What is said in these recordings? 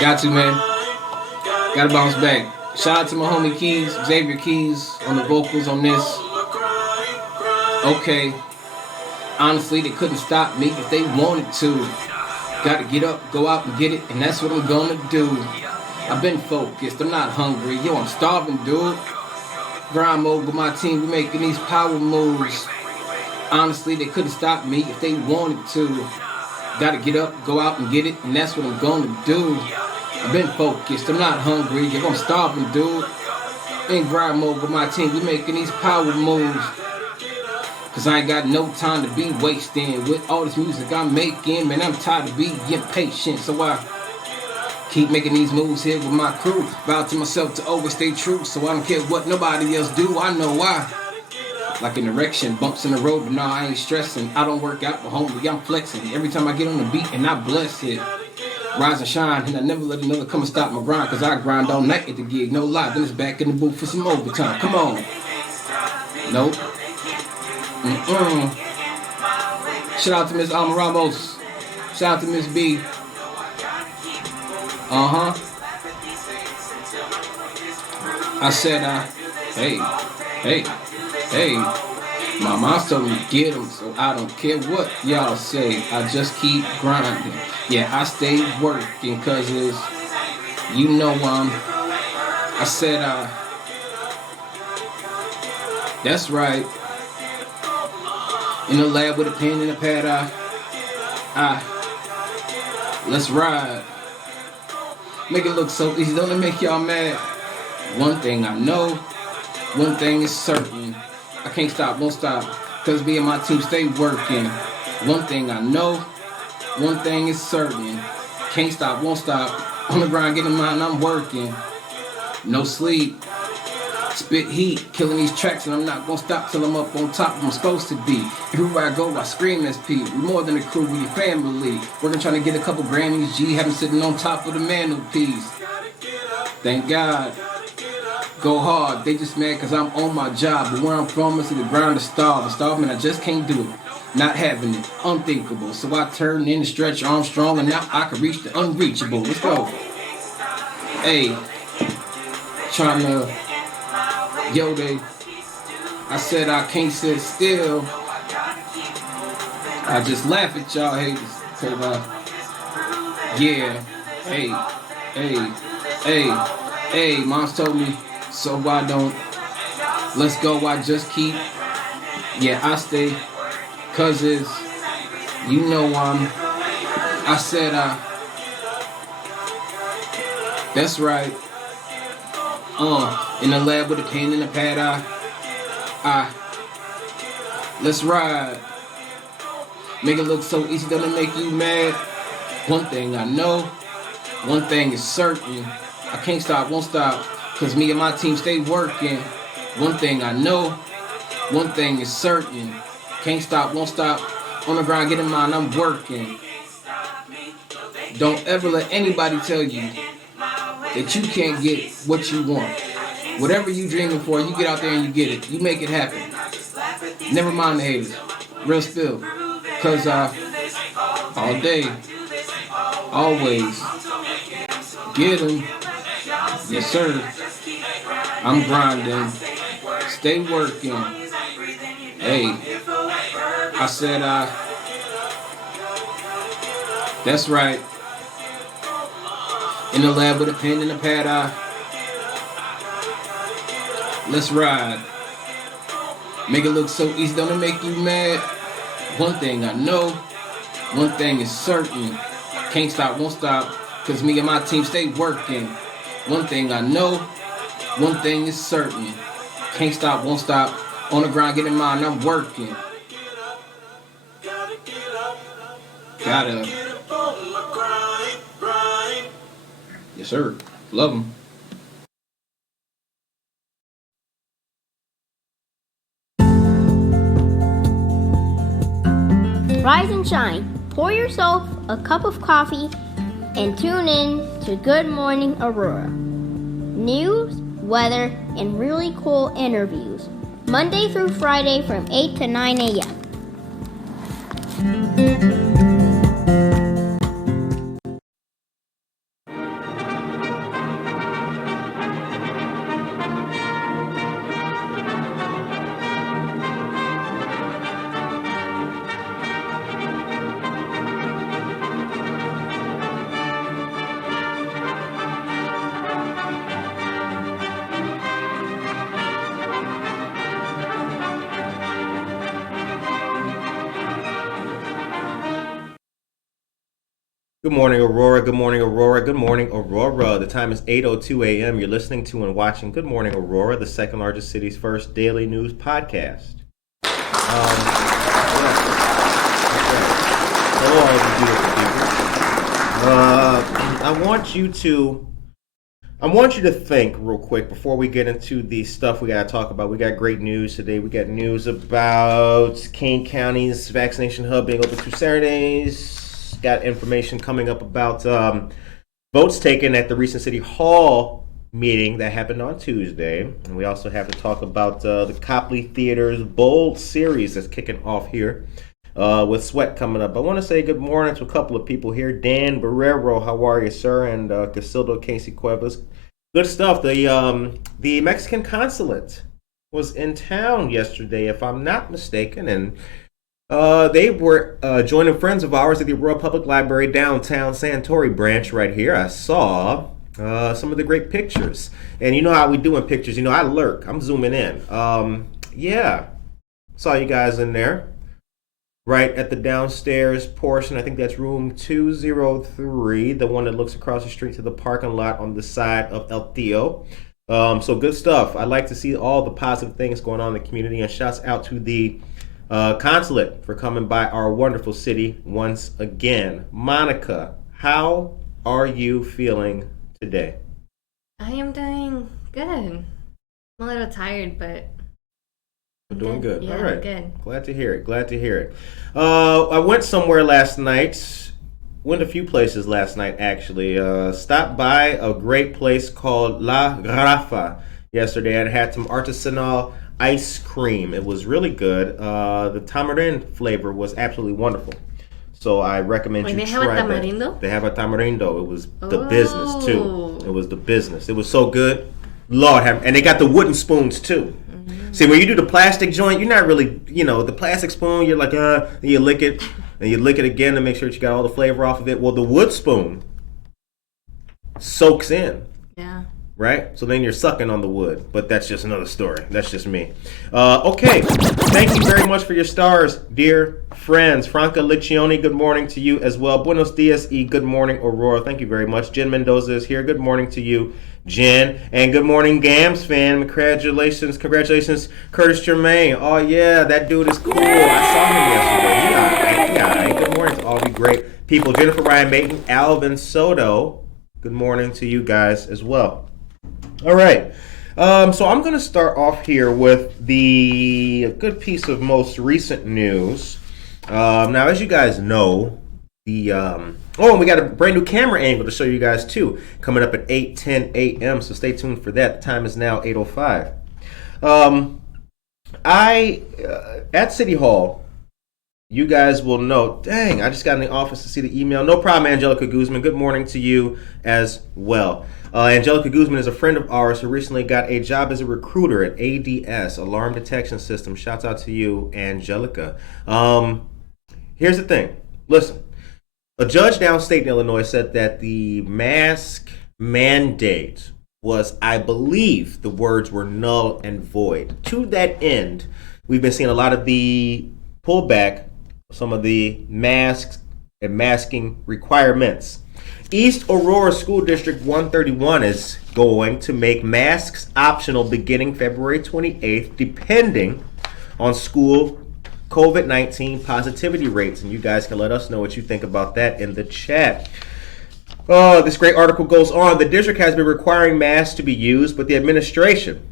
Got to, man. Gotta bounce back. Shout out to my homie Keys, Xavier Keys, on the vocals on this. Okay. Honestly, they couldn't stop me if they wanted to. Gotta get up, go out and get it, and that's what I'm gonna do. I've been focused, I'm not hungry. Yo, I'm starving, dude. Grind mode with my team, we making these power moves. Honestly, they couldn't stop me if they wanted to. Gotta get up, go out and get it, and that's what I'm gonna do. I've been focused, I'm not hungry. Yo, I'm starving, dude. In grind mode with my team, we making these power moves. Cause I ain't got no time to be wasting with all this music I'm making. Man, I'm tired of being impatient, so I keep making these moves here with my crew. Vow to myself to always stay true, so I don't care what nobody else do. I know why. Like an erection, bumps in the road, but nah, I ain't stressing. I don't work out, but homie, I'm flexing. Every time I get on the beat and I bless it. Rise and shine, and I never let another come and stop my grind. Cause I grind all night at the gig, no lie. Then it's back in the booth for some overtime. Come on. Nope. Shout out to Miss Alma Ramos. Shout out to Miss B. I said, hey. My mom told me to get them, so I don't care what y'all say. I just keep grinding. Yeah, I stay working, cause it's, you know, I said, that's right. In the lab with a pen and a pad, let's ride. Make it look so easy, don't it make y'all mad? One thing I know, one thing is certain. I can't stop, won't stop, cause me and my team stay working. One thing I know, one thing is certain. Can't stop, won't stop, on the grind, getting mine, I'm working. No sleep. Spit heat, killing these tracks, and I'm not gonna stop till I'm up on top where I'm supposed to be. Everywhere I go, I scream SP. We're more than a crew, we a family. Working trying to get a couple Grammys, G, having sitting on top of the mantelpiece. Thank God. Go hard, they just mad cause I'm on my job. But where I'm from is to the ground to starve. Starving, I just can't do it. Not having it, unthinkable. So I turn in the stretch Armstrong, and now I can reach the unreachable. Let's go. Hey, trying to. Yo, I said I can't sit still. I just laugh at y'all haters. Cause, yeah, hey, mom's told me, so why don't, let's go, I just keep, yeah, I stay, cause it's, you know, I said, that's right. In the lab with a pen and a pad, let's ride. Make it look so easy, don't it make you mad? One thing I know, one thing is certain. I can't stop, won't stop, cause me and my team stay working. One thing I know, one thing is certain. Can't stop, won't stop, on the grind, getting mine, I'm working. Don't ever let anybody tell you that you can't get what you want. Whatever you dreaming for, you get out there and you get it. You make it happen. Never mind the haters. Real spill. Cause all day, always, get them. Yes sir. I'm grinding. Stay working. Hey, I said that's right. In the lab with a pen and a pad, let's ride. Make it look so easy, don't it make you mad? One thing I know, one thing is certain. Can't stop, won't stop, cause me and my team stay working. One thing I know, one thing is certain. Can't stop, won't stop, on the grind, getting mine, I'm working. Gotta. Yes, sir. Love them. Rise and shine. Pour yourself a cup of coffee and tune in to Good Morning Aurora. News, weather, and really cool interviews. Monday through Friday from 8 to 9 a.m. Good morning, Aurora. Good morning, Aurora. Good morning, Aurora. The time is 8:02 a.m. You're listening to and watching Good Morning Aurora, the second largest city's first daily news podcast. Hello, all you beautiful people. I want you to think real quick before we get into the stuff we got to talk about. We got great news today. We got news about Kane County's vaccination hub being open 2 Saturdays. Got information coming up about votes taken at the recent City Hall meeting that happened on Tuesday. And we also have to talk about the Copley Theater's Bold series that's kicking off here with Sweat coming up. I want to say good morning to a couple of people here. Dan Barrero, how are you, sir? And Casildo Casey Cuevas. Good stuff. The Mexican consulate was in town yesterday, if I'm not mistaken, and they were joining friends of ours at the Aurora Public Library downtown Santori branch right here. I saw some of the great pictures. And you know how we do in pictures. You know, I lurk. I'm zooming in. Yeah. Saw you guys in there. Right at the downstairs portion. I think that's room 203, the one that looks across the street to the parking lot on the side of El Tio. So good stuff. I like to see all the positive things going on in the community. And shouts out to the consulate for coming by our wonderful city once again. Monica, how are you feeling today? I am doing good. I'm a little tired, but I'm doing good. Yeah, all right. I'm good. Glad to hear it. I went somewhere last night. Went a few places last night, actually. Stopped by a great place called La Garrafa yesterday and had some artisanal ice cream. It was really good. The tamarind flavor was absolutely wonderful. So I recommend you try that. They have a tamarindo? They have a tamarindo. It was the business too. It was the business. It was so good. Lord have, and they got the wooden spoons too. Mm-hmm. See, when you do the plastic joint, you're not really, the plastic spoon, you're like, you lick it, and you lick it again to make sure that you got all the flavor off of it. Well, the wood spoon soaks in. Yeah. Right? So then you're sucking on the wood. But that's just another story. That's just me. Okay. Thank you very much for your stars, dear friends. Franca Liccione, good morning to you as well. Buenos dias y good morning, Aurora. Thank you very much. Jen Mendoza is here. Good morning to you, Jen. And good morning, Gams fan. Congratulations, Curtis Germain. Oh, yeah, that dude is cool. I saw him yesterday. Yeah. Good morning to all you great people. Jennifer Ryan Mayton, Alvin Soto. Good morning to you guys as well. All right, so I'm going to start off here with a good piece of most recent news. Now, as you guys know, and we got a brand new camera angle to show you guys too, coming up at 8:10 a.m. So stay tuned for that. The time is now 8:05. At City Hall, you guys will know. Dang, I just got in the office to see the email. No problem, Angelica Guzman. Good morning to you as well. Angelica Guzman is a friend of ours who recently got a job as a recruiter at ADS, Alarm Detection System. Shouts out to you, Angelica. Here's the thing. Listen, a judge downstate in Illinois said that the mask mandate was, I believe, the words were null and void. To that end, we've been seeing a lot of the pullback, some of the masks and masking requirements. East Aurora School District 131 is going to make masks optional beginning February 28th, depending on school COVID-19 positivity rates. And you guys can let us know what you think about that in the chat. This great article goes on. The district has been requiring masks to be used, but the administration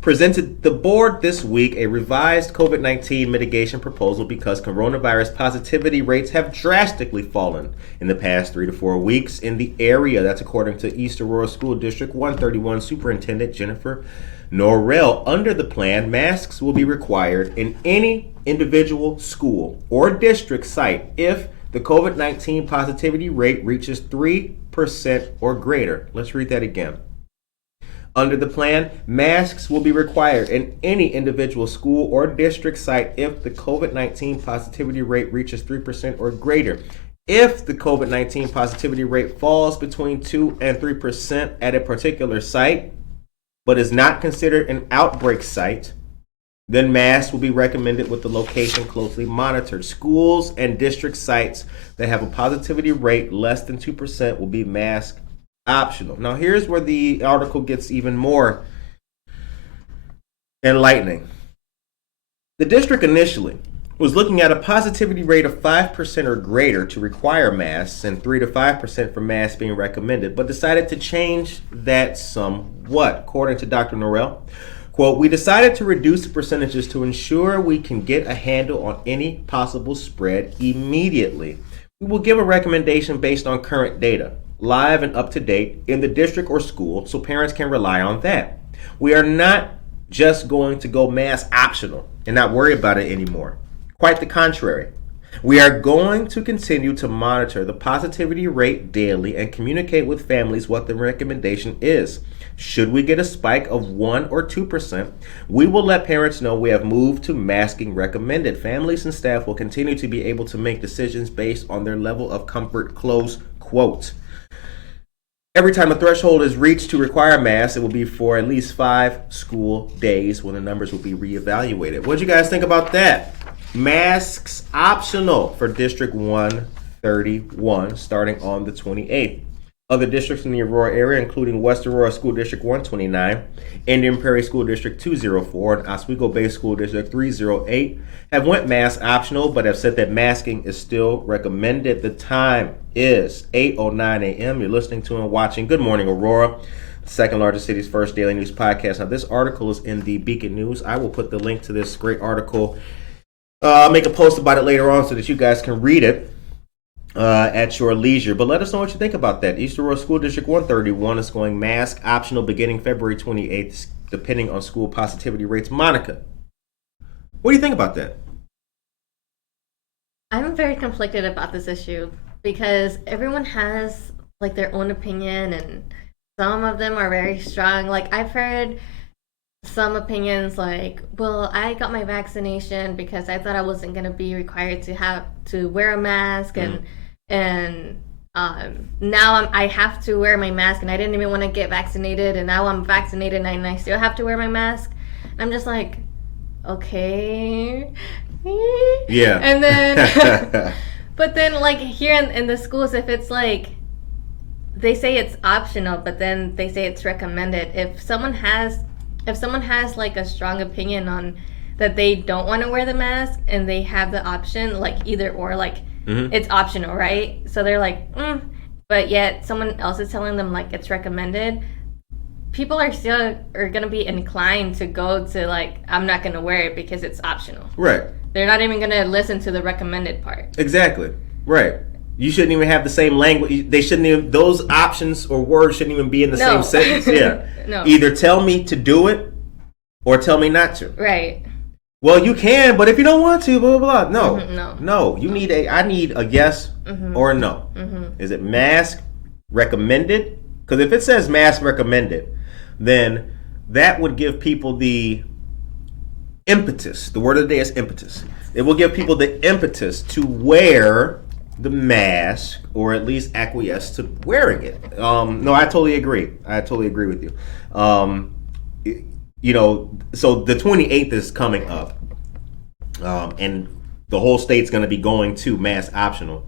presented the board this week a revised COVID-19 mitigation proposal because coronavirus positivity rates have drastically fallen in the past 3 to 4 weeks in the area. That's according to East Aurora School District 131 Superintendent Jennifer Norrell. Under the plan, masks will be required in any individual school or district site if the COVID-19 positivity rate reaches 3% or greater. Let's read that again. Under the plan, masks will be required in any individual school or district site if the COVID-19 positivity rate reaches 3% or greater. If the COVID-19 positivity rate falls between 2 and 3% at a particular site, but is not considered an outbreak site, Then masks will be recommended with the location closely monitored. Schools and district sites that have a positivity rate less than 2% will be mask optional. Now, here's where the article gets even more enlightening. The district initially was looking at a positivity rate of 5% or greater to require masks and 3 to 5% for masks being recommended, but decided to change that somewhat. According to Dr. Norrell, quote, we decided to reduce the percentages to ensure we can get a handle on any possible spread immediately. We will give a recommendation based on current data, live and up to date in the district or school, so parents can rely on that. We are not just going to go mask optional and not worry about it anymore. Quite the contrary. We are going to continue to monitor the positivity rate daily and communicate with families what the recommendation is. Should we get a spike of 1 or 2%, we will let parents know we have moved to masking recommended. Families and staff will continue to be able to make decisions based on their level of comfort, close quote. Every time a threshold is reached to require masks, it will be for at least 5 school days when the numbers will be reevaluated. What do you guys think about that? Masks optional for District 131 starting on the 28th. Other districts in the Aurora area, including West Aurora School District 129, Indian Prairie School District 204, and Oswego Bay School District 308, have went mask optional, but have said that masking is still recommended. The time is 8:09 a.m. You're listening to and watching Good Morning Aurora, the second largest city's first daily news podcast. Now, this article is in the Beacon News. I will put the link to this great article. I'll make a post about it later on so that you guys can read it at your leisure. But let us know what you think about that. East Aurora School District 131 is going mask optional beginning February 28th, depending on school positivity rates. Monica, what do you think about that? I'm very conflicted about this issue because everyone has like their own opinion and some of them are very strong. Like I've heard some opinions like, well, I got my vaccination because I thought I wasn't going to be required to wear a mask and now I have to wear my mask and I didn't even want to get vaccinated and now I'm vaccinated and I still have to wear my mask. And I'm just like, okay. Yeah. And then, but then like here in the schools, if it's like, they say it's optional, but then they say it's recommended. If someone has like a strong opinion on that they don't want to wear the mask and they have the option, like either or, like it's optional, right? So they're like, but yet someone else is telling them like it's recommended. People are going to be inclined to go to like, I'm not going to wear it because it's optional. Right. They're not even going to listen to the recommended part. Exactly. Right. You shouldn't even have the same language. They shouldn't even, those options or words shouldn't even be in the same sentence. Yeah. No. Either tell me to do it or tell me not to. Right. Well, you can, but if you don't want to, blah, blah, blah. No. No. You need I need a yes or a no. Is it mask recommended? Because if it says mask recommended, then that would give people the impetus. The word of the day is impetus. It will give people the impetus to wear the mask or at least acquiesce to wearing it. No, I totally agree. I totally agree with you. So the 28th is coming up, and the whole state's going to be going to mask optional.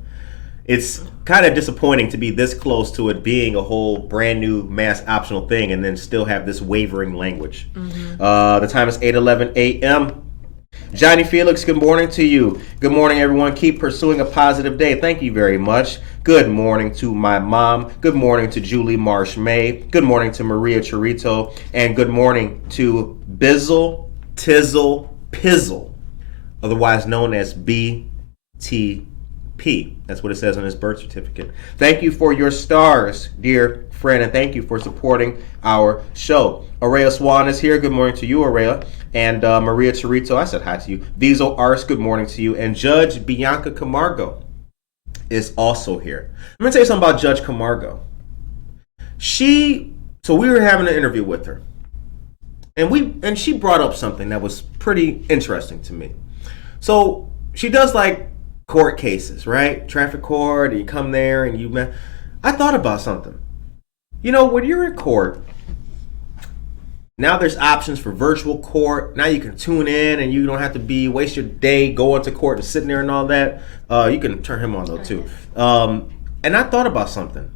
It's kind of disappointing to be this close to it being a whole brand new mask optional thing and then still have this wavering language. The time is 8:11 a.m. Johnny Felix, good morning to you. Good morning, everyone. Keep pursuing a positive day. Thank you very much. Good morning to my mom. Good morning to Julie Marsh May. Good morning to Maria Chorito. And good morning to Bizzle Tizzle Pizzle, otherwise known as BTP. That's what it says on his birth certificate. Thank you for your stars, dear friend, and thank you for supporting our show. Aurea Swan is here. Good morning to you, Aurea. And Maria Chorito, I said hi to you. Diesel Ars, good morning to you. And Judge Bianca Camargo is also here. Let me tell you something about Judge Camargo. So we were having an interview with her. And she brought up something that was pretty interesting to me. So she does like court cases, right? Traffic court, and you come there and I thought about something. You know, when you're in court, Now there's options for virtual court. Now you can tune in and you don't have to waste your day going to court and sitting there and all that. You can turn him on though too. And I thought about something.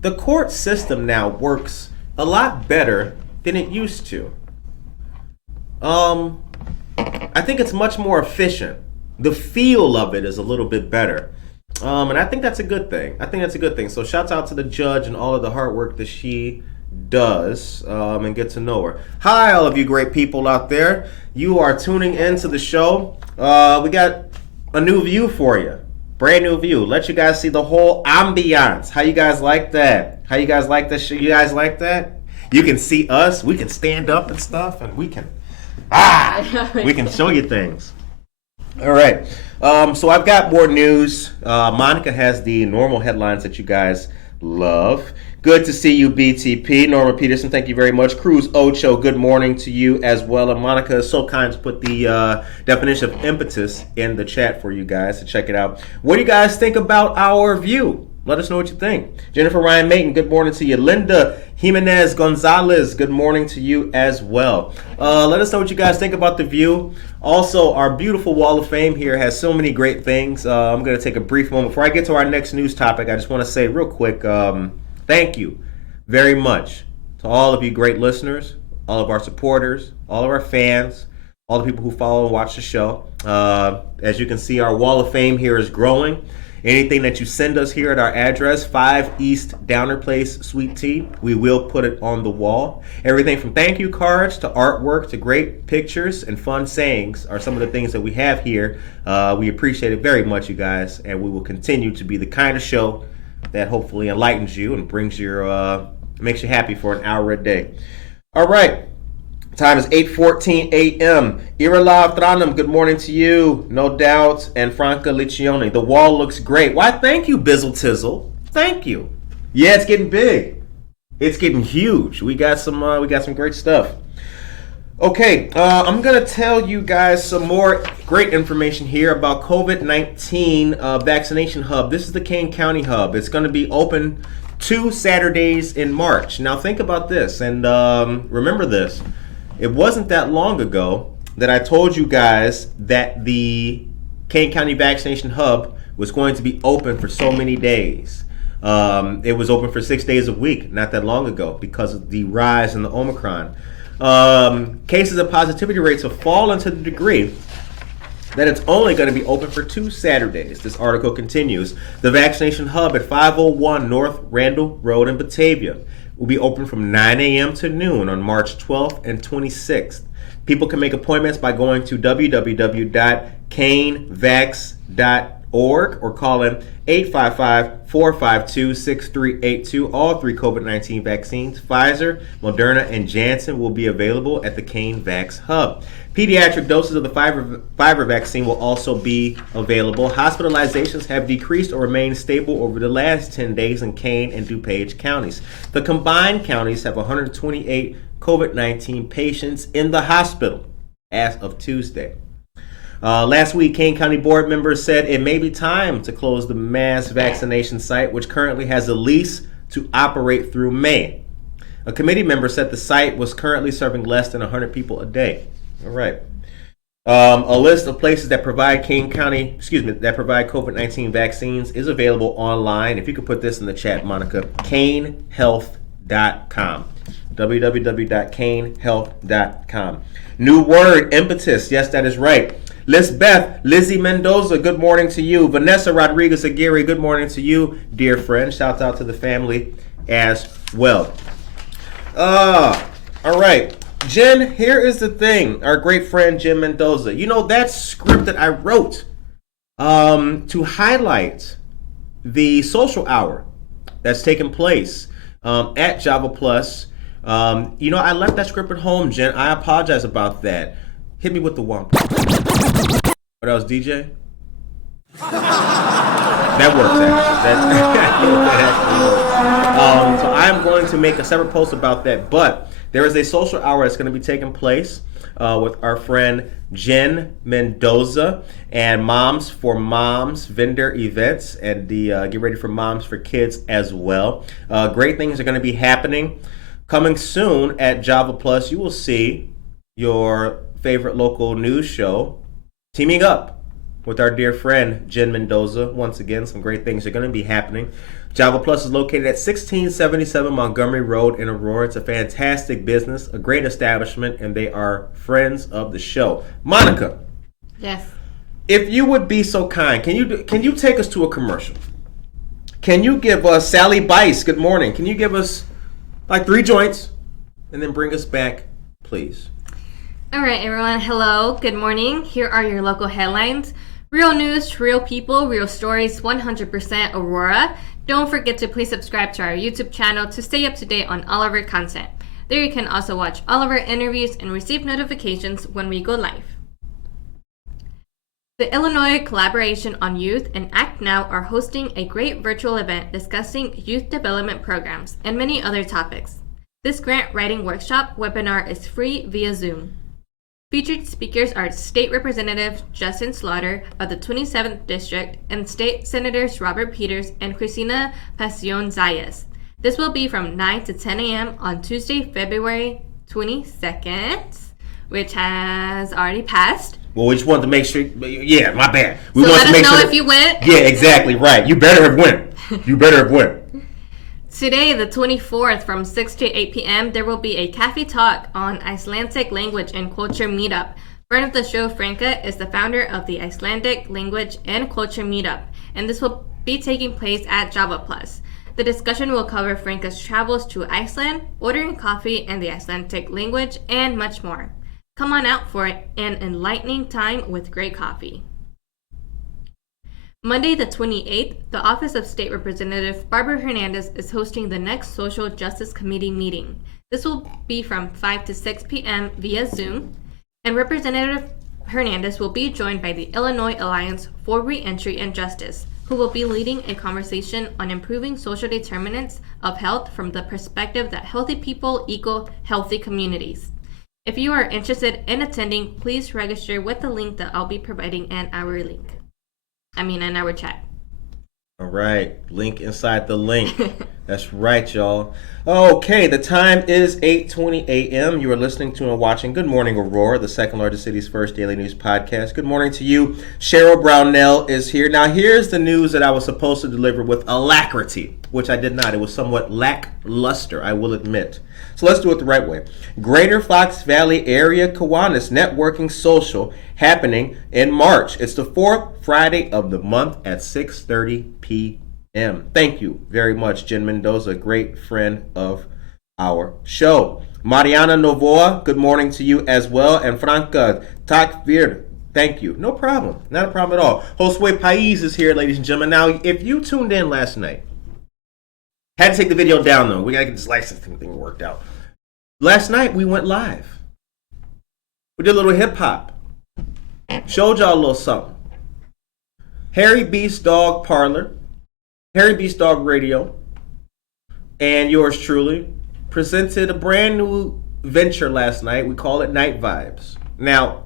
The court system now works a lot better than it used to. I think it's much more efficient. The feel of it is a little bit better. And I think that's a good thing. So shouts out to the judge and all of the hard work that she does, and get to know her. Hi, all of you great people out there. You are tuning into the show. We got a new view for you. Brand new view. Let you guys see the whole ambiance. How you guys like that? How you guys like this? You guys like that? You can see us. We can stand up and stuff, and we can show you things. All right. So I've got more news. Monica has the normal headlines that you guys love. Good to see you, BTP. Norma Peterson, thank you very much. Cruz Ocho, good morning to you as well. And Monica is so kind to put the definition of impetus in the chat for you guys to check it out. What do you guys think about our view? Let us know what you think. Jennifer Ryan Mayton, good morning to you. Linda Jimenez Gonzalez, good morning to you as well. Let us know what you guys think about the view. Also, our beautiful Wall of Fame here has so many great things. I'm going to take a brief moment. Before I get to our next news topic, I just want to say real quick, thank you very much to all of you great listeners, all of our supporters, all of our fans, all the people who follow and watch the show. As you can see, our Wall of Fame here is growing. Anything that you send us here at our address, 5 East Downer Place, Suite T, we will put it on the wall. Everything from thank you cards to artwork to great pictures and fun sayings are some of the things that we have here. We appreciate it very much, you guys, and we will continue to be the kind of show that hopefully enlightens you and brings your makes you happy for an hour a day. All right. Time is 8:14 a.m. Iralav Tranam, good morning to you, no doubt, and Franca Liccione. The wall looks great. Why, thank you, Bizzle Tizzle. Thank you. Yeah, it's getting big. It's getting huge. We got some great stuff. Okay, I'm gonna tell you guys some more great information here about COVID-19 vaccination hub. This is the Kane County hub. It's gonna be open 2 Saturdays in March. Now think about this and remember this. It wasn't that long ago that I told you guys that the Kane County Vaccination Hub was going to be open for so many days. It was open for 6 days a week not that long ago because of the rise in the Omicron. Cases and positivity rates have fallen to the degree that it's only going to be open for 2 Saturdays. This article continues. The vaccination hub at 501 North Randall Road in Batavia will be open from 9 a.m. to noon on March 12th and 26th. People can make appointments by going to www.canevax.org or call in 855-452-6382. All 3 COVID-19 vaccines, Pfizer, Moderna, and Janssen, will be available at the Kane Vax Hub. Pediatric doses of the Pfizer vaccine will also be available. Hospitalizations have decreased or remained stable over the last 10 days in Kane and DuPage counties. The combined counties have 128 COVID-19 patients in the hospital as of Tuesday. Last week, Kane County board members said it may be time to close the mass vaccination site, which currently has a lease to operate through May. A committee member said the site was currently serving less than 100 people a day. All right. A list of places that provide that provide COVID-19 vaccines is available online. If you could put this in the chat, Monica, canehealth.com. www.canehealth.com. New word, impetus. Yes, that is right. Lizzie Mendoza, good morning to you. Vanessa Rodriguez Aguirre, good morning to you, dear friend. Shouts out to the family as well. All right. Jen, here is the thing. Our great friend Jim Mendoza. You know, that script that I wrote to highlight the social hour that's taking place at Java Plus. I left that script at home, Jen. I apologize about that. Hit me with the one. What else, DJ? That works, actually. That actually works. So I'm going to make a separate post about that, but there is a social hour that's going to be taking place with our friend Jen Mendoza and Moms for Moms vendor events and the Get Ready for Moms for Kids as well. Great things are going to be happening. Coming soon at Java Plus, you will see your favorite local news show teaming up with our dear friend Jen Mendoza. Once again, some great things are going to be happening. Java Plus is located at 1677 Montgomery Road in Aurora. It's a fantastic business, a great establishment, and they are friends of the show. Monica. Yes. If you would be so kind, can you take us to a commercial? Can you give us Sally Bice, good morning. Can you give us like 3 joints and then bring us back, please? All right, everyone. Hello. Good morning. Here are your local headlines. Real news, real people, real stories, 100% Aurora. Don't forget to please subscribe to our YouTube channel to stay up to date on all of our content. There you can also watch all of our interviews and receive notifications when we go live. The Illinois Collaboration on Youth and Act Now are hosting a great virtual event discussing youth development programs and many other topics. This grant writing workshop webinar is free via Zoom. Featured speakers are State Representative Justin Slaughter of the 27th District and State Senators Robert Peters and Cristina Pacion Zayas. This will be from 9 to 10 a.m. on Tuesday, February 22nd, which has already passed. Well, we just wanted to make sure. Yeah, my bad. We so wanted let to make us know sure if you went. Yeah, exactly right. You better have went. You better have went. Today, the 24th, from 6 to 8 p.m., there will be a cafe talk on Icelandic language and culture meetup. Friend of the show, Franca, is the founder of the Icelandic Language and Culture Meetup, and this will be taking place at Java Plus. The discussion will cover Franca's travels to Iceland, ordering coffee and the Icelandic language, and much more. Come on out for an enlightening time with great coffee. Monday the 28th, the Office of State Representative Barbara Hernandez is hosting the next Social Justice Committee meeting. This will be from 5 to 6 p.m. via Zoom, and Representative Hernandez will be joined by the Illinois Alliance for Reentry and Justice, who will be leading a conversation on improving social determinants of health from the perspective that healthy people equal healthy communities. If you are interested in attending, please register with the link that I'll be providing in our in our chat. All right, link inside the link. That's right, y'all. Okay, the time is 8:20 a.m. You are listening to and watching Good Morning Aurora, the second largest city's first daily news podcast. Good morning to you. Cheryl Brownell is here. Now, here's the news that I was supposed to deliver with alacrity, which I did not. It was somewhat lackluster, I will admit. So let's do it the right way. Greater Fox Valley Area Kiwanis Networking Social happening in March. It's the 4th Friday of the month at 6:30 p.m. Thank you very much, Jen Mendoza, a great friend of our show. Mariana Novoa, good morning to you as well. And Franca Takvir, thank you. No problem. Not a problem at all. Josue Pais is here, ladies and gentlemen. Now, if you tuned in last night, had to take the video down, though. We got to get this licensing thing worked out. Last night, we went live. We did a little hip-hop. Showed y'all a little something. Harry Beast Dog Parlor, Harry Beast Dog Radio, and yours truly presented a brand new venture last night. We call it Night Vibes. Now,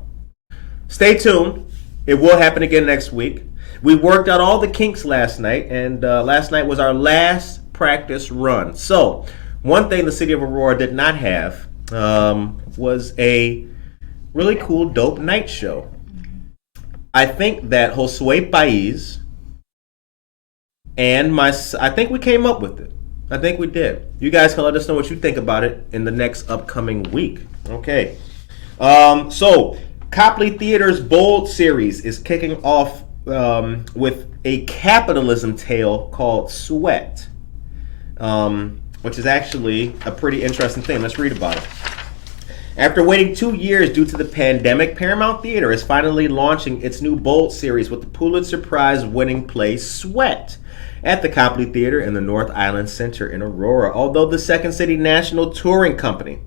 stay tuned. It will happen again next week. We worked out all the kinks last night, and last night was our last practice run. So, one thing the city of Aurora did not have was a really cool, dope night show. I think that Josue Pais and I think we came up with it. I think we did. You guys can let us know what you think about it in the next upcoming week. Okay. So, Copley Theater's Bold series is kicking off with a capitalism tale called Sweat, which is actually a pretty interesting thing. Let's read about it. After waiting 2 years due to the pandemic, Paramount Theater is finally launching its new Bold series with the Pulitzer Prize-winning play Sweat at the Copley Theater in the North Island Center in Aurora. Although the Second City National Touring Company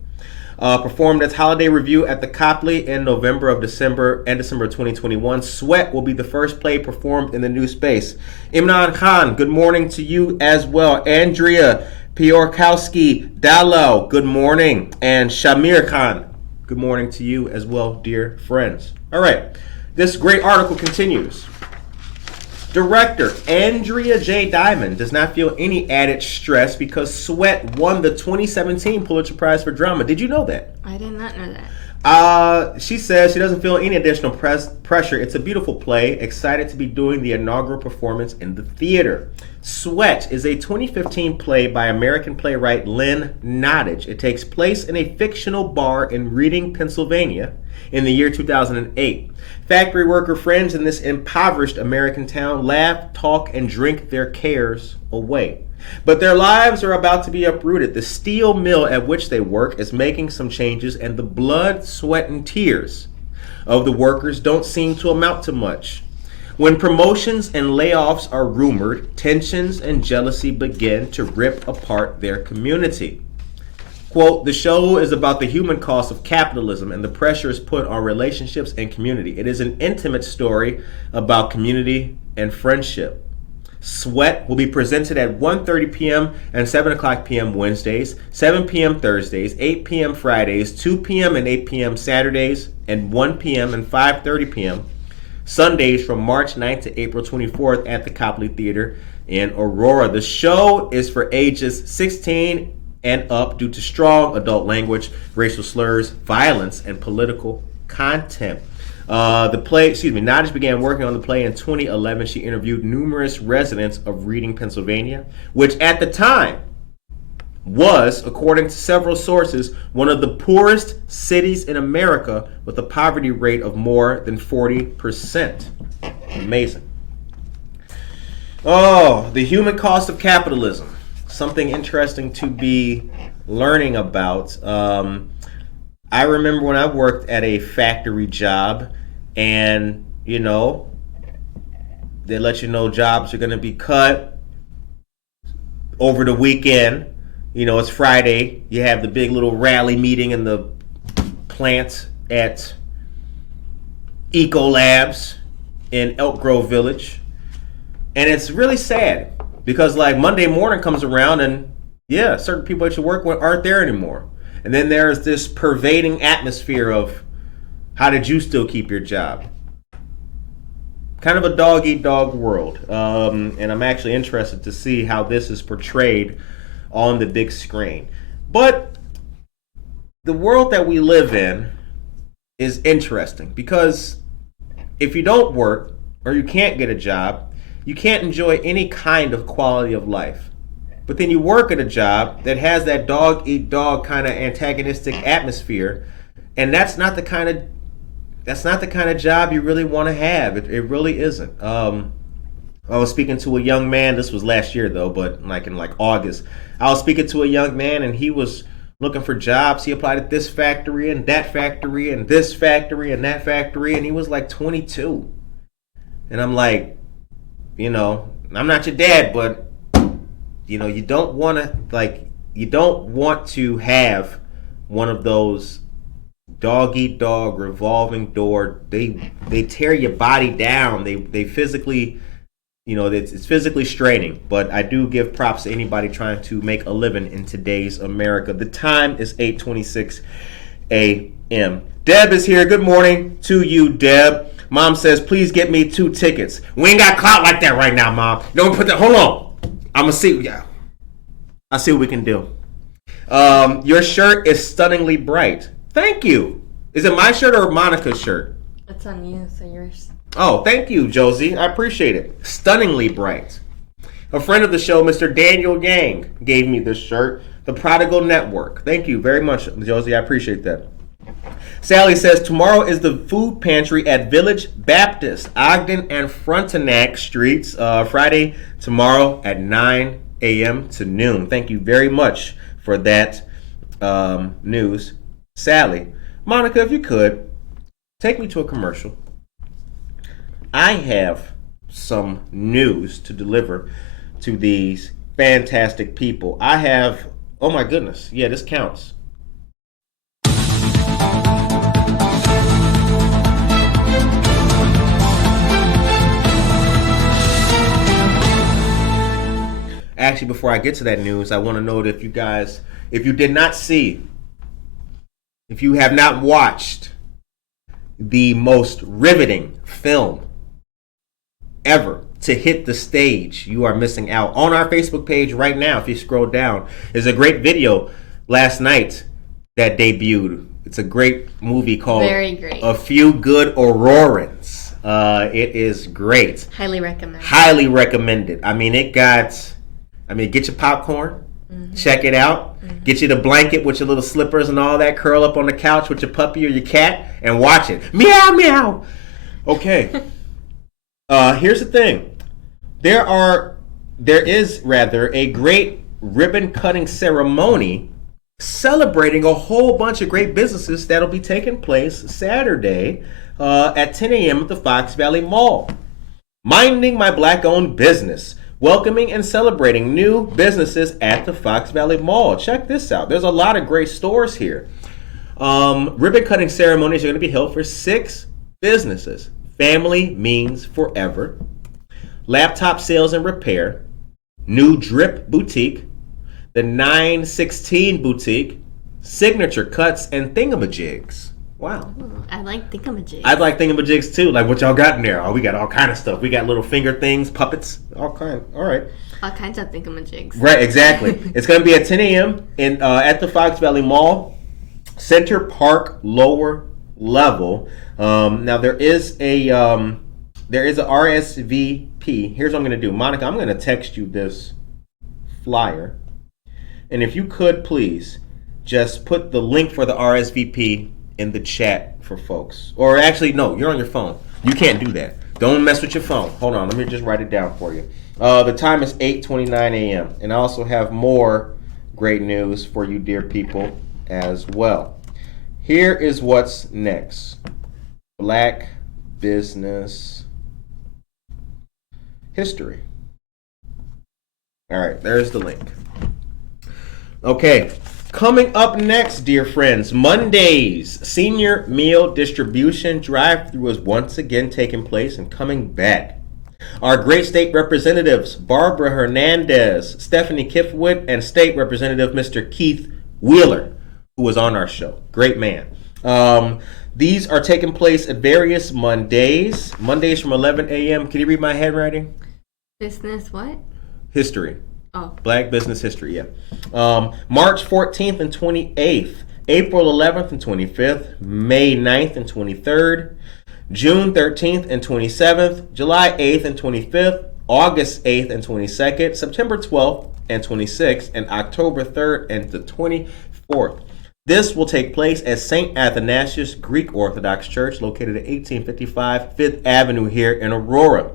performed its holiday review at the Copley in December 2021, Sweat will be the first play performed in the new space. Imran Khan, good morning to you as well. Andrea Piorkowski Dallow, good morning. And Shamir Khan, good morning to you as well, dear friends. All right, this great article continues. Director Andrea J. Diamond does not feel any added stress because Sweat won the 2017 Pulitzer Prize for Drama. Did you know that? I did not know that. She says she doesn't feel any additional pressure. It's a beautiful play. Excited to be doing the inaugural performance in the theater. Sweat is a 2015 play by American playwright Lynn Nottage. It takes place in a fictional bar in Reading, Pennsylvania in the year 2008. Factory worker friends in this impoverished American town laugh, talk, and drink their cares away. But their lives are about to be uprooted. The steel mill at which they work is making some changes, and the blood, sweat, and tears of the workers don't seem to amount to much. When promotions and layoffs are rumored, tensions and jealousy begin to rip apart their community. Quote, the show is about the human cost of capitalism and the pressures put on relationships and community. It is an intimate story about community and friendship. Sweat will be presented at 1:30 p.m. and 7 o'clock p.m. Wednesdays, 7 p.m. Thursdays, 8 p.m. Fridays, 2 p.m. and 8 p.m. Saturdays, and 1 p.m. and 5:30 p.m. Sundays from March 9th to April 24th at the Copley Theater in Aurora. The show is for ages 16 and up due to strong adult racial slurs, violence, and political content. Nottage began working on the play in 2011. She interviewed numerous residents of Reading, Pennsylvania, which at the time was, according to several sources, one of the poorest cities in America with a poverty rate of more than 40%. Amazing. Oh, the human cost of capitalism. Something interesting to be learning about. I remember when I worked at a factory job, and they let you know jobs are going to be cut over the weekend. It's Friday. You have the big little rally meeting in the plant at Eco Labs in Elk Grove Village, and it's really sad. Because Monday morning comes around and certain people at your work aren't there anymore. And then there's this pervading atmosphere of how did you still keep your job? Kind of a dog-eat-dog world. And I'm actually interested to see how this is portrayed on the big screen. But the world that we live in is interesting because if you don't work or you can't get a job, you can't enjoy any kind of quality of life. But then you work at a job that has that dog-eat-dog kind of antagonistic atmosphere, and that's not the kind of job you really want to have. It really isn't. I was speaking to a young man. This was last year though, but in August. I was speaking to a young man, and he was looking for jobs. He applied at this factory and that factory and this factory and that factory, and he was 22. And I'm like, I'm not your dad, but you don't want to have one of those dog-eat-dog revolving door. They tear your body down. They physically, it's physically straining. But I do give props to anybody trying to make a living in today's America. The time is 8:26 a.m. Deb is here. Good morning to you, Deb. Mom says, please get me 2 tickets. We ain't got clout like that right now, Mom. Don't put that. Hold on. I'm going to see. Yeah. I'll see what we can do. Your shirt is stunningly bright. Thank you. Is it my shirt or Monica's shirt? It's on you, so yours. Oh, thank you, Josie. I appreciate it. Stunningly bright. A friend of the show, Mr. Daniel Yang, gave me this shirt. The Prodigal Network. Thank you very much, Josie. I appreciate that. Sally says, tomorrow is the food pantry at Village Baptist, Ogden and Frontenac Streets. Friday, tomorrow at 9 a.m. to noon. Thank you very much for that news, Sally. Monica, if you could, take me to a commercial. I have some news to deliver to these fantastic people. I have, oh my goodness, yeah, this counts. Actually, before I get to that news, I want to know that if you did not see, if you have not watched the most riveting film ever to hit the stage, you are missing out. On our Facebook page right now, if you scroll down, there's a great video last night that debuted. It's a great movie called Very great. A Few Good Aurorans. It is great. Highly recommended. Highly recommended. I mean, get your popcorn, check it out. Get you the blanket with your little slippers and all that, curl up on the couch with your puppy or your cat, and watch it. Meow, meow. Okay. Here's the thing. There is a great ribbon cutting ceremony celebrating a whole bunch of great businesses that'll be taking place Saturday at 10 a.m. at the Fox Valley Mall. Minding my black-owned business, welcoming and celebrating new businesses at the Fox Valley Mall. Check this out. There's a lot of great stores here. Ribbon cutting ceremonies are going to be held for 6 businesses. Family Means Forever, Laptop Sales and Repair, New Drip Boutique, the 916 Boutique, Signature Cuts, and Thingamajigs. Wow. I like thingamajigs. I like thingamajigs too. Like what y'all got in there. Oh, we got all kind of stuff. We got little finger things, puppets, all kind. All right. All kinds of thingamajigs. Right, exactly. It's going to be at 10 a.m. At the Fox Valley Mall, Center Park, lower level. Now there is a RSVP. Here's what I'm going to do. Monica, I'm going to text you this flyer. And if you could please just put the link for the RSVP in the chat for folks. Or actually, no, you're on your phone. You can't do that. Don't mess with your phone. Hold on, let me just write it down for you. The time is 8:29 a.m. And I also have more great news for you, dear people, as well. Here is what's next. Black business history. All right, there's the link. Okay, coming up next, dear friends, Monday's senior meal distribution drive-thru is once again taking place and coming back. Our great state representatives, Barbara Hernandez, Stephanie Kifwit, and state representative Mr. Keith Wheeler, who was on our show. Great man. These are taking place at various Mondays. Mondays from 11 a.m. Can you read my handwriting? Business what? History. Oh. Black business history, yeah. March 14th and 28th, April 11th and 25th, May 9th and 23rd, June 13th and 27th, July 8th and 25th, August 8th and 22nd, September 12th and 26th, and October 3rd and the 24th. This will take place at St. Athanasius Greek Orthodox Church, located at 1855 5th Avenue here in Aurora.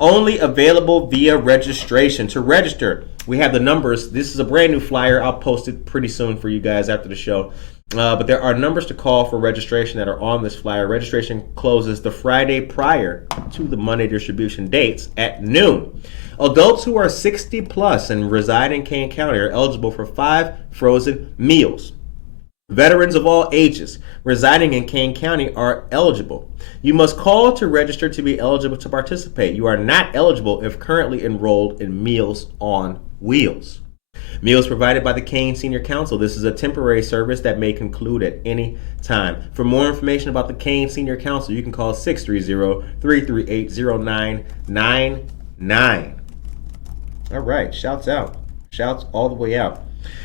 Only available via registration. To register, we have the numbers. This is a brand new flyer. I'll post it pretty soon for you guys after the show. But there are numbers to call for registration that are on this flyer. Registration closes the Friday prior to the Monday distribution dates at noon. Adults who are 60 plus and reside in Kane County are eligible for 5 frozen meals. Veterans of all ages residing in Kane County are eligible. You must call to register to be eligible to participate. You are not eligible if currently enrolled in Meals on Wheels. Meals provided by the Kane Senior Council. This is a temporary service that may conclude at any time. For more information about the Kane Senior Council, you can call 630-338-0999. All right, shouts out. Shouts all the way out.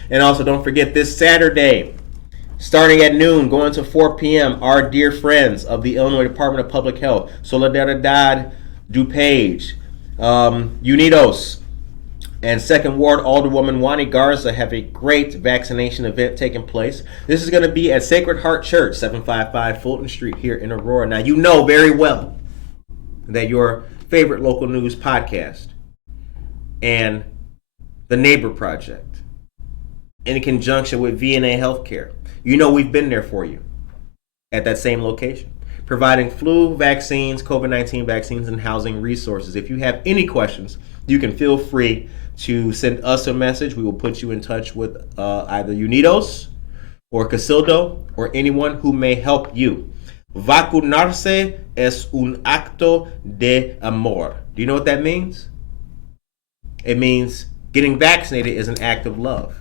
And also don't forget this Saturday, starting at noon, going to 4 p.m., our dear friends of the Illinois Department of Public Health, Solidaridad DuPage, Unidos, and Second Ward Alderwoman Wani Garza have a great vaccination event taking place. This is going to be at Sacred Heart Church, 755 Fulton Street here in Aurora. Now, you know very well that your favorite local news podcast and the Neighbor Project, in conjunction with VNA Healthcare, you know we've been there for you at that same location, providing flu vaccines, COVID-19 vaccines, and housing resources. If you have any questions, you can feel free to send us a message. We will put you in touch with either Unidos or Casildo or anyone who may help you. Vacunarse es un acto de amor. Do you know what that means? It means getting vaccinated is an act of love.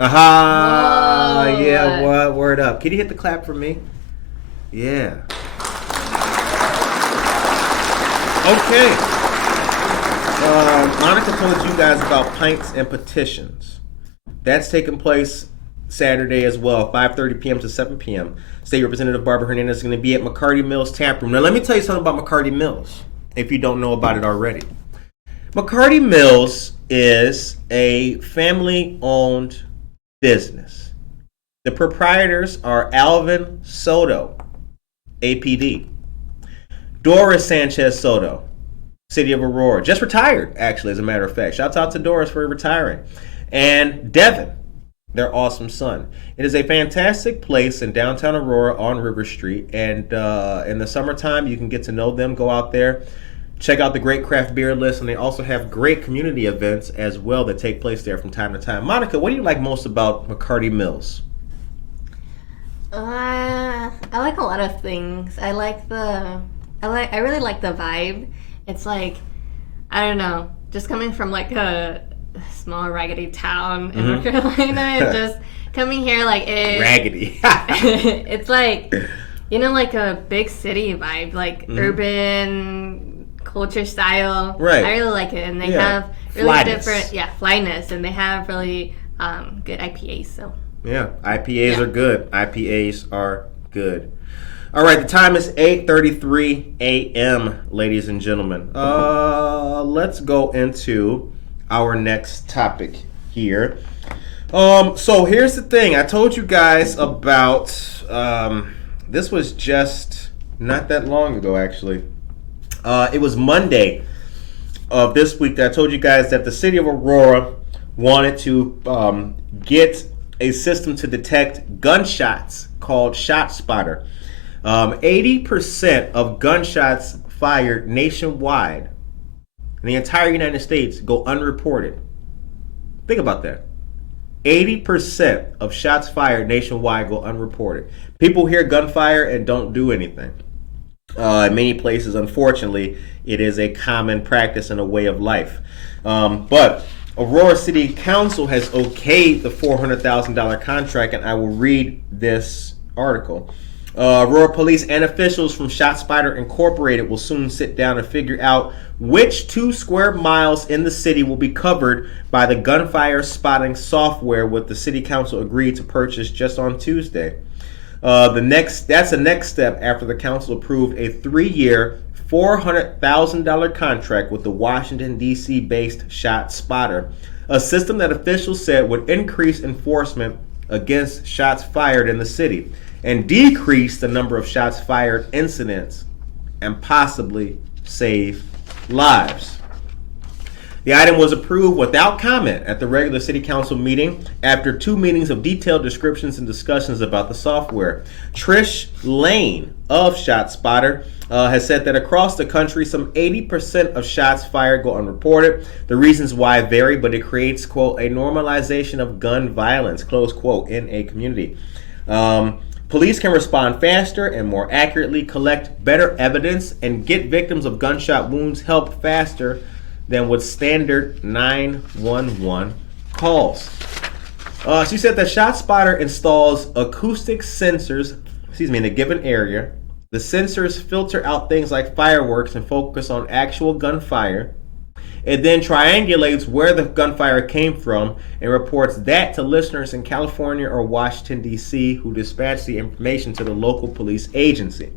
Aha! Whoa. Yeah, what? Word up. Can you hit the clap for me? Yeah. Okay. Monica told you guys about Pints and Petitions. That's taking place Saturday as well, 5:30 p.m. to 7 p.m. State Representative Barbara Hernandez is going to be at McCarty Mills Tap Room. Now, let me tell you something about McCarty Mills, if you don't know about it already. McCarty Mills is a family-owned business. The proprietors are Alvin Soto, APD. Doris Sanchez Soto, City of Aurora. Just retired, actually, as a matter of fact. Shouts out to Doris for retiring. And Devin, their awesome son. It is a fantastic place in downtown Aurora on River Street. And in the summertime, you can get to know them. Go out there, check out the great craft beer list. And they also have great community events as well that take place there from time to time. Monica, what do you like most about McCarty Mills? I like a lot of things. I really like the vibe. It's like, I don't know, just coming from like a small raggedy town in North Carolina and just coming here like Raggedy. it's like, like a big city vibe, like urban culture style. Right. I really like it, and they have really Flyness. different, flyness, and they have really good IPAs. So yeah, IPAs are good. IPAs are good. All right, the time is 8:33 a.m., ladies and gentlemen. Let's go into our next topic here. So here's the thing. I told you guys about, this was just not that long ago, actually. It was Monday of this week that I told you guys that the city of Aurora wanted to get a system to detect gunshots called ShotSpotter. 80% of gunshots fired nationwide in the entire United States go unreported. Think about that. 80% of shots fired nationwide go unreported. People hear gunfire and don't do anything. In many places, unfortunately, it is a common practice and a way of life. But Aurora City Council has okayed the $400,000 contract, and I will read this article. Aurora police and officials from ShotSpotter Incorporated will soon sit down and figure out which 2 square miles in the city will be covered by the gunfire spotting software, what the city council agreed to purchase just on Tuesday. That's the next step after the council approved a 3-year, $400,000 contract with the Washington, D.C. based ShotSpotter, a system that officials said would increase enforcement against shots fired in the city and decrease the number of shots fired incidents and possibly save lives. The item was approved without comment at the regular city council meeting after 2 meetings of detailed descriptions and discussions about the software. Trish Lane of ShotSpotter has said that across the country, some 80% of shots fired go unreported. The reasons why vary, but it creates, quote, a normalization of gun violence, close quote, in a community. Police can respond faster and more accurately, collect better evidence, and get victims of gunshot wounds help faster than with standard 911 calls. She said that ShotSpotter installs acoustic sensors, in a given area. The sensors filter out things like fireworks and focus on actual gunfire. It then triangulates where the gunfire came from and reports that to listeners in California or Washington, D.C., who dispatch the information to the local police agency.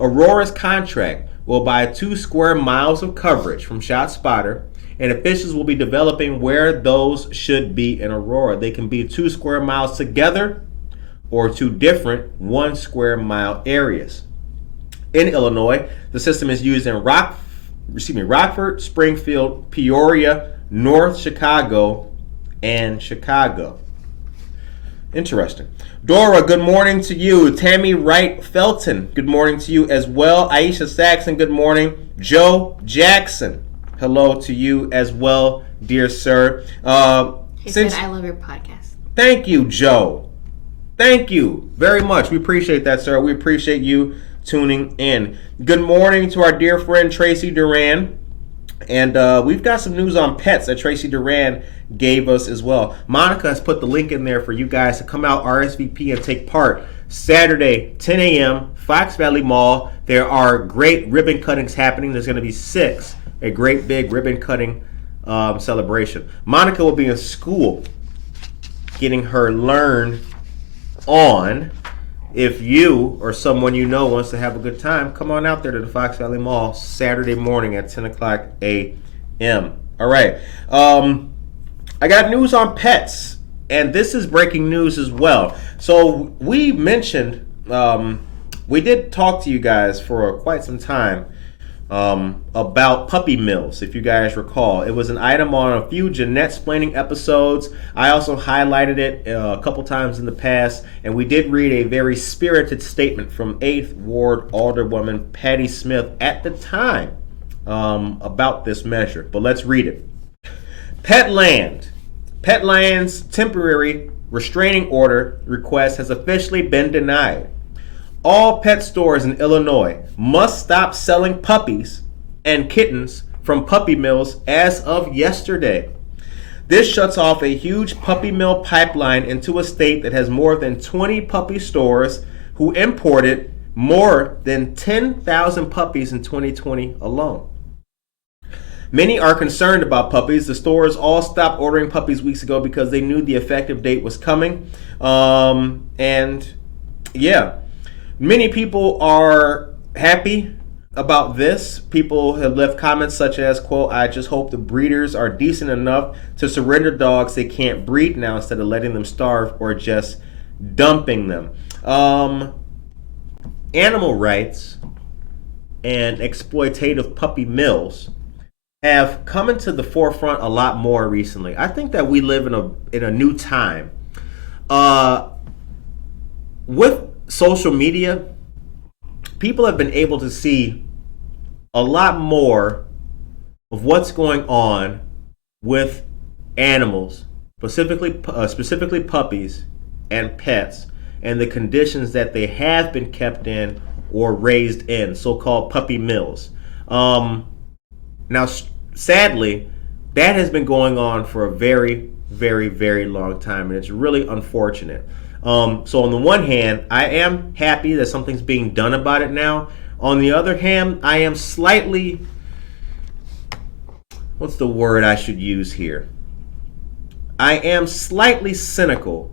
Aurora's contract will buy 2 square miles of coverage from ShotSpotter, and officials will be developing where those should be in Aurora. They can be 2 square miles together or 2 different 1 square mile areas. In Illinois, the system is used in Rockford, Springfield, Peoria, North Chicago, and Chicago. Interesting. Dora, good morning to you. Tammy Wright Felton, good morning to you as well. Aisha Saxon, good morning. Joe Jackson, hello to you as well, dear sir. He said, I love your podcast. Thank you, Joe. Thank you very much. We appreciate that, sir. We appreciate you tuning in. Good morning to our dear friend Tracy Duran. And we've got some news on pets that Tracy Duran gave us as well. Monica has put the link in there for you guys to come out RSVP and take part. Saturday, 10 a.m., Fox Valley Mall. There are great ribbon cuttings happening. There's going to be 6 a great big ribbon cutting celebration. Monica will be in school getting her learn on. If you or someone you know wants to have a good time, come on out there to the Fox Valley Mall Saturday morning at 10 o'clock a.m. All right. I got news on pets, and this is breaking news as well. So we mentioned, we did talk to you guys for quite some time about puppy mills, if you guys recall. It was an item on a few Jeanette-splaining episodes. I also highlighted it a couple times in the past, and we did read a very spirited statement from 8th Ward Alderwoman Patty Smith at the time about this measure. But let's read it. Petland's temporary restraining order request has officially been denied. All pet stores in Illinois must stop selling puppies and kittens from puppy mills as of yesterday. This shuts off a huge puppy mill pipeline into a state that has more than 20 puppy stores who imported more than 10,000 puppies in 2020 alone. Many are concerned about puppies. The stores all stopped ordering puppies weeks ago because they knew the effective date was coming. Many people are happy about this. People have left comments such as, quote, "I just hope the breeders are decent enough to surrender dogs they can't breed now instead of letting them starve or just dumping them." Animal rights and exploitative puppy mills have come into the forefront a lot more recently. I think that we live in a new time. With social media, people have been able to see a lot more of what's going on with animals, specifically puppies and pets, and the conditions that they have been kept in or raised in, so-called puppy mills. Now, sadly, that has been going on for a very, very, very long time, and it's really unfortunate. So on the one hand, I am happy that something's being done about it now. On the other hand, I am slightly, what's the word I should use here? I am slightly cynical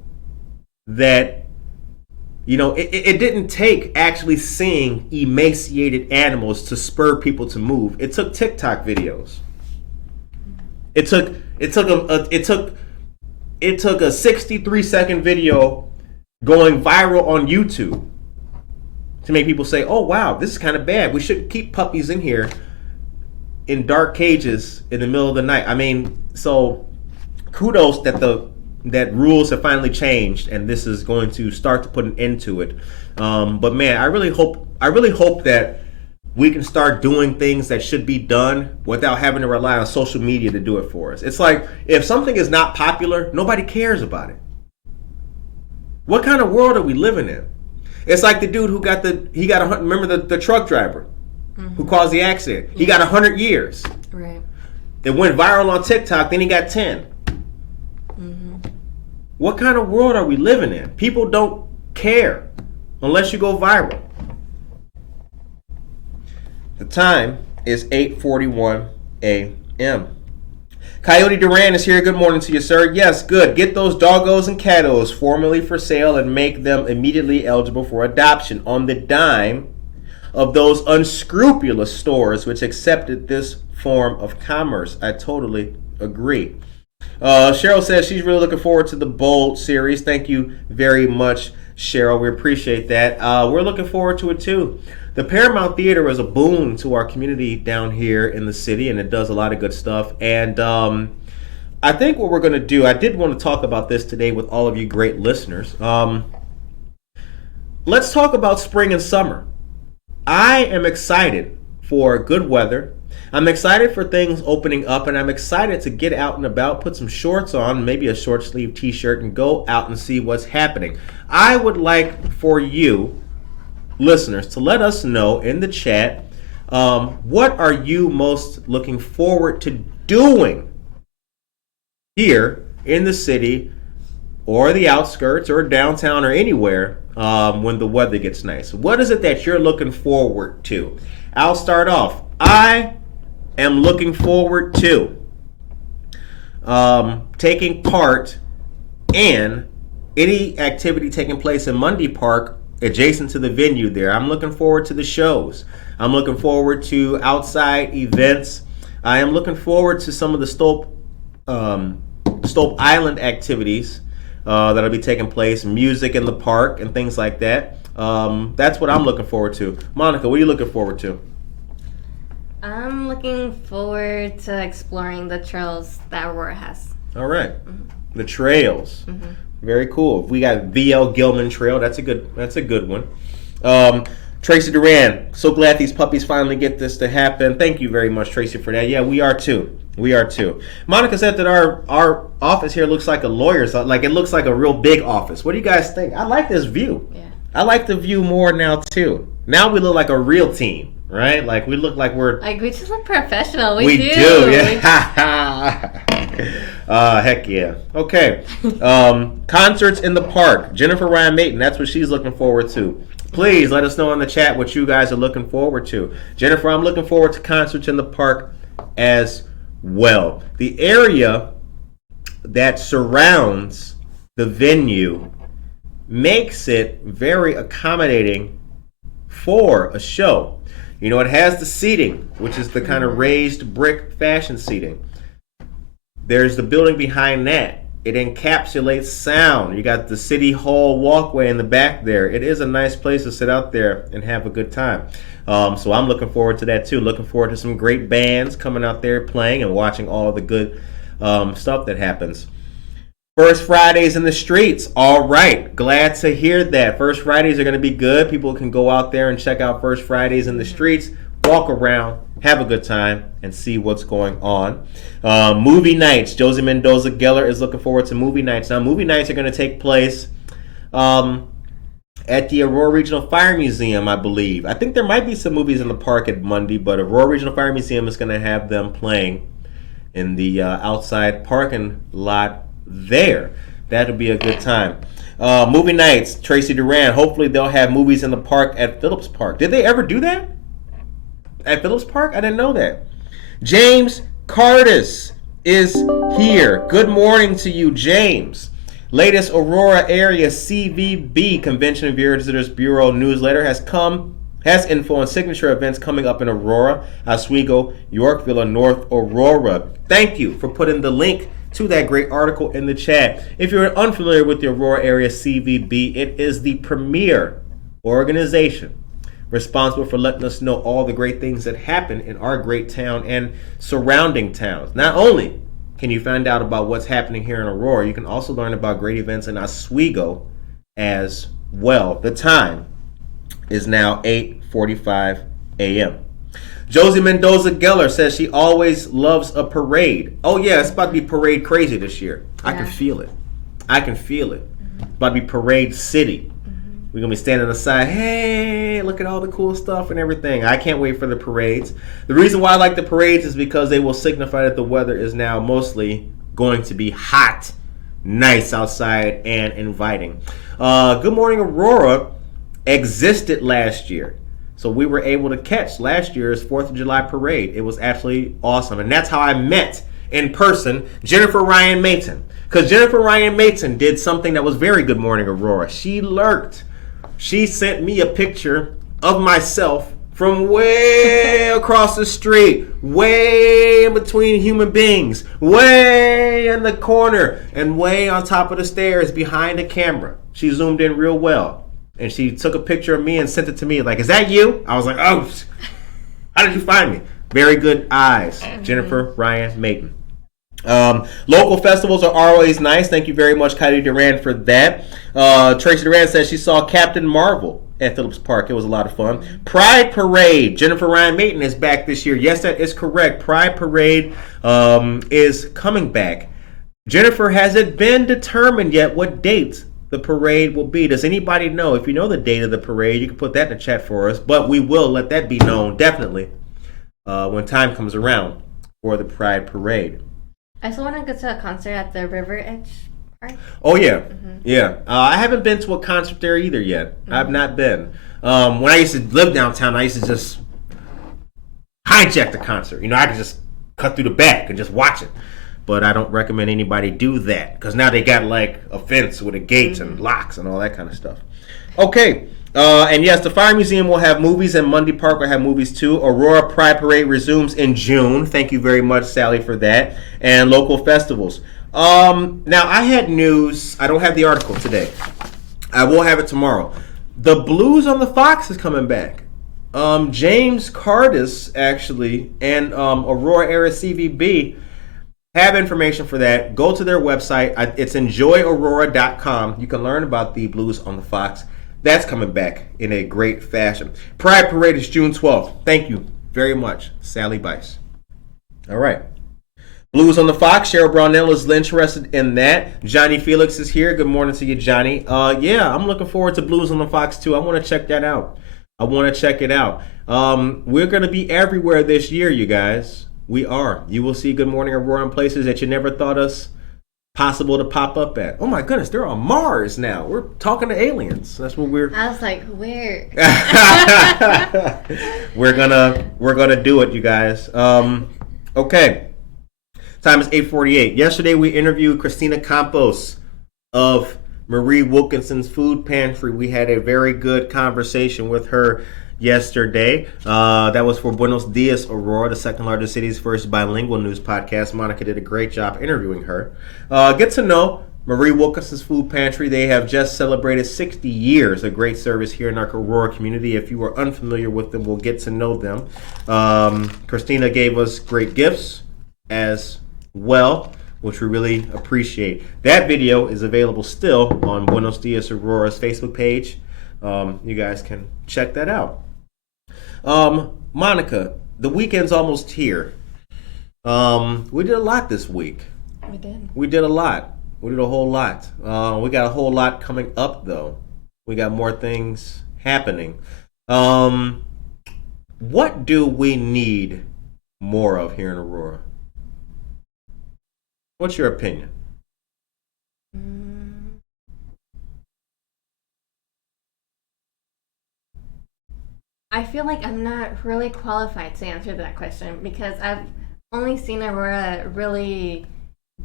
that, it didn't take actually seeing emaciated animals to spur people to move. It took TikTok videos. It took a 63-second video going viral on YouTube to make people say, "Oh wow, this is kind of bad. We shouldn't keep puppies in here in dark cages in the middle of the night." I mean, so kudos that rules have finally changed, and this is going to start to put an end to it. But man, I really hope that we can start doing things that should be done without having to rely on social media to do it for us. It's like, if something is not popular, nobody cares about it. What kind of world are we living in? It's like the dude who remember the truck driver who caused the accident? He got 100 years. Right. It went viral on TikTok, then he got 10. What kind of world are we living in? People don't care unless you go viral. The time is 8:41 a.m. Coyote Duran is here. Good morning to you, sir. Yes, good. Get those doggos and cattos formerly for sale and make them immediately eligible for adoption on the dime of those unscrupulous stores which accepted this form of commerce. I totally agree. Cheryl says she's really looking forward to the Bold series. Thank you very much, Cheryl. We appreciate that. We're looking forward to it too. The Paramount Theater is a boon to our community down here in the city, and it does a lot of good stuff. And I think what we're going to do, I did want to talk about this today with all of you great listeners. Let's talk about spring and summer. I am excited for good weather. I'm excited for things opening up, and I'm excited to get out and about, put some shorts on, maybe a short sleeve t-shirt, and go out and see what's happening. I would like for you, listeners, to let us know in the chat, what are you most looking forward to doing here in the city or the outskirts or downtown or anywhere when the weather gets nice? What is it that you're looking forward to? I'll start off. I am looking forward to taking part in any activity taking place in Mundy Park adjacent to the venue there. I'm looking forward to the shows. I'm looking forward to outside events. I am looking forward to some of the Stope Island activities that'll be taking place, music in the park and things like that. That's what I'm looking forward to. Monica, what are you looking forward to? I'm looking forward to exploring the trails that Aurora has. All right. The trails. Very cool. We got VL Gilman Trail. That's a good one. Tracy Duran, so glad these puppies finally get this to happen. Thank you very much, Tracy, for that. Yeah, we are too. Monica said that our office here looks like a lawyer's. Like it looks like a real big office. What do you guys think? I like this view. Yeah. I like the view more now too. Now we look like a real team, right? Like we look like we're. Like we just look professional. We do. Yeah. Heck yeah. Okay. Concerts in the park. Jennifer Ryan Mayton. That's what she's looking forward to. Please let us know in the chat what you guys are looking forward to. Jennifer, I'm looking forward to concerts in the park as well. The area that surrounds the venue makes it very accommodating for a show. You know, it has the seating, which is the kind of raised brick fashion seating. There's the building behind that. It encapsulates sound. You got the City Hall walkway in the back there. It is a nice place to sit out there and have a good time. So I'm looking forward to that too. Looking forward to some great bands coming out there playing and watching all the good stuff that happens. First Fridays in the streets. All right. Glad to hear that. First Fridays are going to be good. People can go out there and check out First Fridays in the streets, walk around, have a good time, and see what's going on. Movie nights. Josie Mendoza Geller is looking forward to movie nights. Now, movie nights are going to take place at the Aurora Regional Fire Museum, I believe. I think there might be some movies in the park at Monday, but Aurora Regional Fire Museum is going to have them playing in the outside parking lot there. That'll be a good time. Movie nights. Tracy Duran. Hopefully they'll have movies in the park at Phillips Park. Did they ever do that? At Phillips Park? I didn't know that. James Cardis is here. Good morning to you, James. Latest Aurora Area CVB Convention and Visitors Bureau newsletter has info on signature events coming up in Aurora, Oswego, Yorkville, and North Aurora. Thank you for putting the link to that great article in the chat. If you're unfamiliar with the Aurora Area CVB, it is the premier organization responsible for letting us know all the great things that happen in our great town and surrounding towns. Not only can you find out about what's happening here in Aurora, you can also learn about great events in Oswego as well. The time is now 8:45 a.m. Josie Mendoza Geller says she always loves a parade. Oh yeah, it's about to be parade crazy this year. Yeah. I can feel it. It's about to be parade city. We're going to be standing aside. Hey, look at all the cool stuff and everything. I can't wait for the parades. The reason why I like the parades is because they will signify that the weather is now mostly going to be hot, nice outside, and inviting. Good Morning Aurora existed last year. So we were able to catch last year's 4th of July parade. It was absolutely awesome. And that's how I met in person Jennifer Ryan Mayton. Because Jennifer Ryan Mayton did something that was very Good Morning Aurora. She lurked. She sent me a picture of myself from way across the street, way in between human beings, way in the corner, and way on top of the stairs behind the camera. She zoomed in real well. And she took a picture of me and sent it to me. Like, is that you? I was like, oh, how did you find me? Very good eyes. Jennifer Ryan Mayton. Local festivals are always nice. Thank you very much, Kylie Duran, for that. Tracy Duran says she saw Captain Marvel at Phillips Park. It was a lot of fun. Pride Parade. Jennifer Ryan Mayton is back this year. Yes, that is correct. Pride Parade is coming back. Jennifer, has it been determined yet what date the parade will be? Does anybody know? If you know the date of the parade, you can put that in the chat for us. But we will let that be known, definitely, when time comes around for the Pride Parade. I still want to go to a concert at the River Edge Park. Oh, yeah. Yeah. I haven't been to a concert there either yet. I've not been. When I used to live downtown, I used to just hijack the concert. I can just cut through the back and just watch it. But I don't recommend anybody do that because now they got like a fence with a gate and locks and all that kind of stuff. Okay. And yes, the Fire Museum will have movies and Mundy Park will have movies too. Aurora Pride Parade resumes in June. Thank you very much, Sally, for that. And local festivals. Now, I had news. I don't have the article today. I will have it tomorrow. The Blues on the Fox is coming back. James Cardis, actually, and Aurora Area CVB have information for that. Go to their website. It's enjoyaurora.com. You can learn about the Blues on the Fox. That's coming back in a great fashion. Pride Parade is June 12th. Thank you very much, Sally Bice. All right. Blues on the Fox. Cheryl Brownell is interested in that. Johnny Felix is here. Good morning to you, Johnny. Yeah, I'm looking forward to Blues on the Fox, too. I want to check that out. We're going to be everywhere this year, you guys. We are. You will see Good Morning Aurora in places that you never thought us possible to pop up at. Oh my goodness, they're on Mars now. We're talking to aliens. That's what we're. I was like, where? We're gonna do it, you guys. Okay. Time is 8:48. Yesterday we interviewed Christina Campos of Marie Wilkinson's Food Pantry. We had a very good conversation with her yesterday. That was for Buenos Dias, Aurora, the second largest city's first bilingual news podcast. Monica did a great job interviewing her. Get to know Marie Wilkinson's Food Pantry. They have just celebrated 60 years of great service here in our Aurora community. If you are unfamiliar with them, we'll get to know them. Christina gave us great gifts as well, which we really appreciate. That video is available still on Buenos Dias Aurora's Facebook page. You guys can check that out. Monica, the weekend's almost here. We did a lot this week. We did a lot. We did a whole lot. We got a whole lot coming up, though. We got more things happening. What do we need more of here in Aurora? What's your opinion? I feel like I'm not really qualified to answer that question because I've only seen Aurora really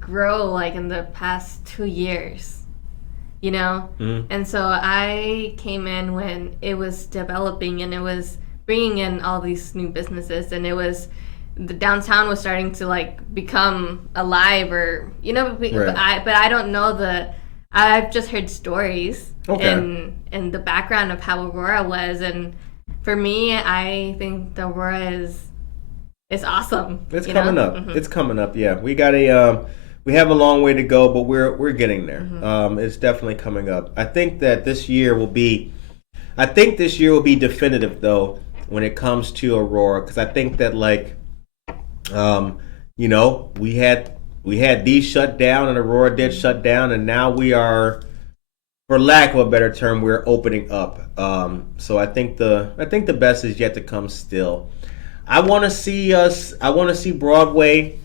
grow like in the past 2 years, And so I came in when it was developing and it was bringing in all these new businesses and the downtown was starting to like become alive or, Right. but I don't know I've just heard stories and the background of how Aurora was, and for me, I think the Aurora is awesome. It's coming up. Mm-hmm. It's coming up. Yeah, we got we have a long way to go, but we're getting there. Mm-hmm. It's definitely coming up. I think that this year will be definitive though when it comes to Aurora, because I think that we had these shut down and Aurora did shut down, and now we are, for lack of a better term, we're opening up. So I think the best is yet to come still. I want to see Broadway.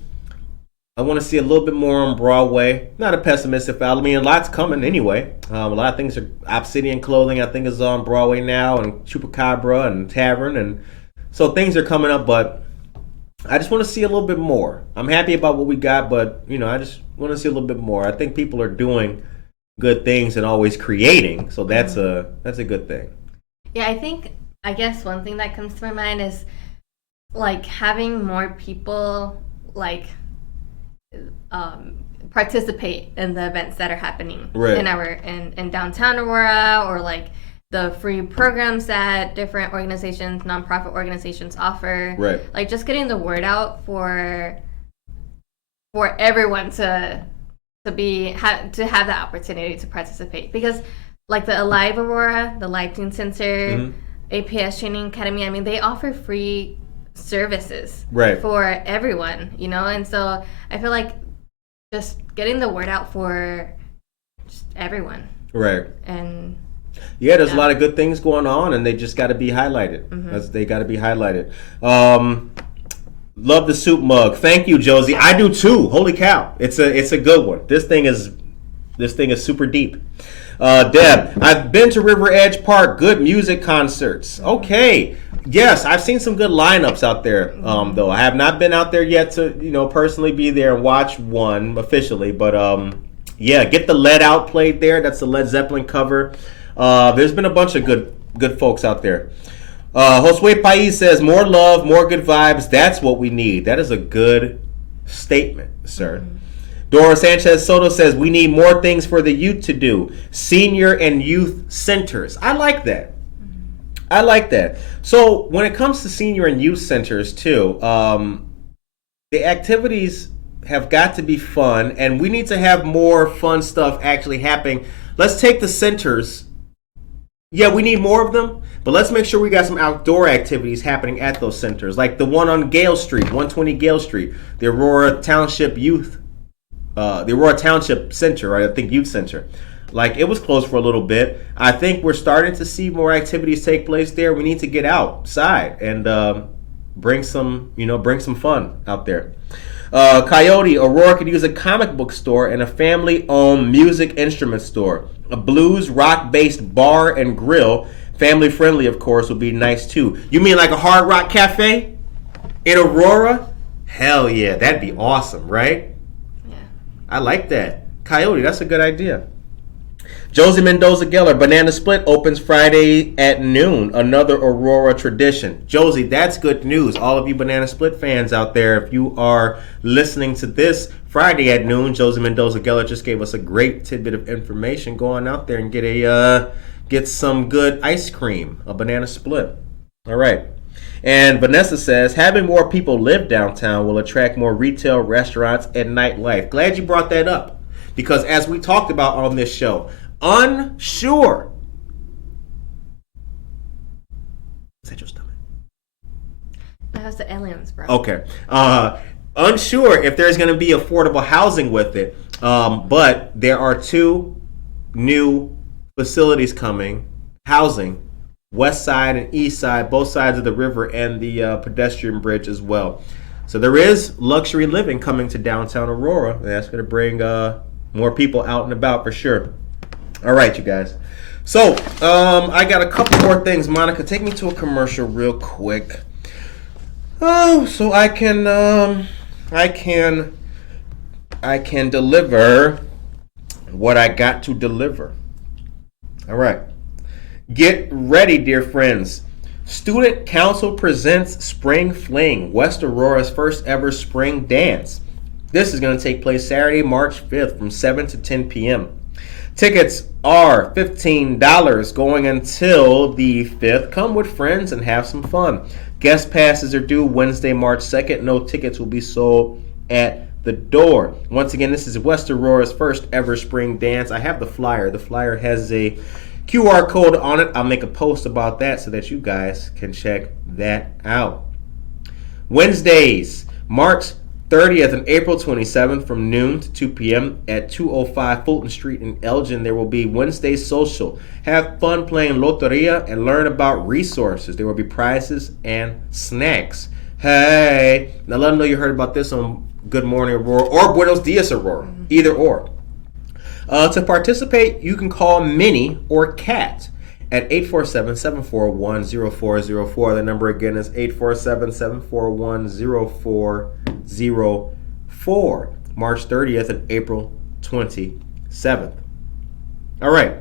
I want to see a little bit more on Broadway. Not a pessimistic outlook. I mean, a lot's coming anyway. A lot of things are. Obsidian Clothing, I think, is on Broadway now, and Chupacabra and Tavern, and so things are coming up. But I just want to see a little bit more. I'm happy about what we got, but I just want to see a little bit more. I think people are doing good things and always creating, so that's a good thing. Yeah, I guess one thing that comes to my mind is like having more people participate in the events that are happening in downtown Aurora, or like the free programs that different organizations, nonprofit organizations offer. Right. Like just getting the word out for everyone to have that opportunity to participate, because like the Alive Aurora, the Live Teen Center, APS Training Academy, I mean, they offer free services for everyone, and so I feel like just getting the word out for just everyone. Right. And yeah, there's a lot of good things going on, and they just got to be highlighted. They got to be highlighted. Love the soup mug. Thank you, Josie. I do too. Holy cow. It's a good one. This thing is super deep. Deb, I've been to River Edge Park. Good music concerts. Okay. Yes, I've seen some good lineups out there. Though I have not been out there yet to personally be there and watch one officially, but yeah, get the Let Out played there. That's the Led Zeppelin cover. There's been a bunch of good folks out there. Josue Pais says, more love, more good vibes. That's what we need. That is a good statement, sir. Dora Sanchez Soto says, we need more things for the youth to do. Senior and youth centers. I like that. I like that. So when it comes to senior and youth centers too, the activities have got to be fun, and we need to have more fun stuff actually happening. Let's take the centers. Yeah, we need more of them, but let's make sure we got some outdoor activities happening at those centers, like the one on Gale Street, 120 Gale Street, the Aurora Township Center, right? I think Youth Center. Like, it was closed for a little bit. I think we're starting to see more activities take place there. We need to get outside and bring some fun out there. Coyote, Aurora could use a comic book store and a family-owned music instrument store. A blues, rock-based bar and grill, family-friendly, of course, would be nice, too. You mean like a Hard Rock Cafe in Aurora? Hell yeah, that'd be awesome, right? Yeah. I like that. Coyote, that's a good idea. Josie Mendoza Geller, Banana Split opens Friday at noon. Another Aurora tradition. Josie, that's good news. All of you Banana Split fans out there, if you are listening to this Friday at noon, Josie Mendoza Geller just gave us a great tidbit of information. Go on out there and get some good ice cream, a Banana Split. All right. And Vanessa says, having more people live downtown will attract more retail, restaurants, and nightlife. Glad you brought that up. Because as we talked about on this show, unsure. Is that your stomach? That's the aliens, bro. Okay. Unsure if there's going to be affordable housing with it. But there are two new facilities coming, housing, west side and east side, both sides of the river, and the pedestrian bridge as well. So there is luxury living coming to downtown Aurora. And that's going to bring more people out and about for sure. All right, you guys. So I got a couple more things. Monica, take me to a commercial real quick. Oh, so I can deliver what I got to deliver. All right. Get ready, dear friends. Student Council presents Spring Fling, West Aurora's first ever spring dance. This is going to take place Saturday, March 5th from 7 to 10 p.m. Tickets are $15 going until the 5th. Come with friends and have some fun. Guest passes are due Wednesday, March 2nd. No tickets will be sold at the door. Once again, this is West Aurora's first ever spring dance. I have the flyer. The flyer has a QR code on it. I'll make a post about that so that you guys can check that out. Wednesdays, March 30th and April 27th from noon to 2 p.m. at 205 Fulton Street in Elgin. There will be Wednesday social. Have fun playing loteria and learn about resources. There will be prizes and snacks. Hey, now let them know you heard about this on Good Morning Aurora or Buenos Dias Aurora, either or. To participate, you can call Minnie or Kat at 847-741-0404. The number again is 847-741-0404. March 30th and April 27th. All right.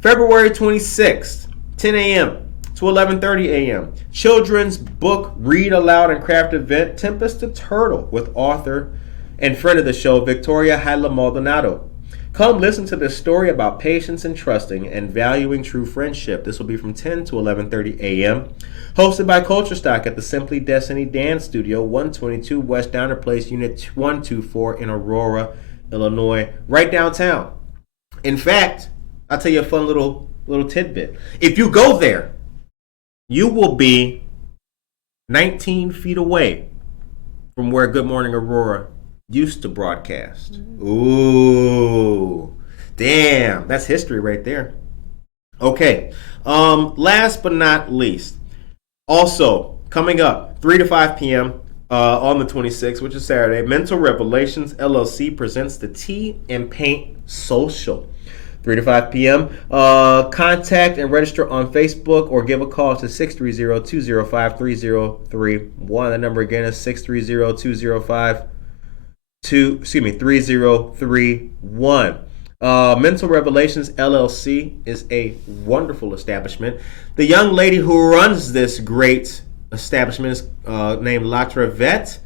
February 26th, 10 a.m. to 11:30 a.m. Children's book read aloud and craft event, Tempest the Turtle, with author and friend of the show, Victoria Hyla Maldonado. Come listen to this story about patience and trusting and valuing true friendship. This will be from 10 to 11:30 a.m. Hosted by Culture Stock at the Simply Destiny Dance Studio, 122 West Downer Place, Unit 124 in Aurora, Illinois, right downtown. In fact, I'll tell you a fun little tidbit. If you go there, you will be 19 feet away from where Good Morning Aurora used to broadcast. Ooh, damn, that's history right there. Okay, last but not least, also coming up 3 to 5 p.m. On the 26th, which is Saturday, Mental Revelations LLC presents the Tea and Paint Social. 3 to 5 p.m. Contact and register on Facebook or give a call to 630-205-3031. The number again is 630-205-3031. Mental Revelations LLC is a wonderful establishment. The young lady who runs this great establishment is named Latra Vet.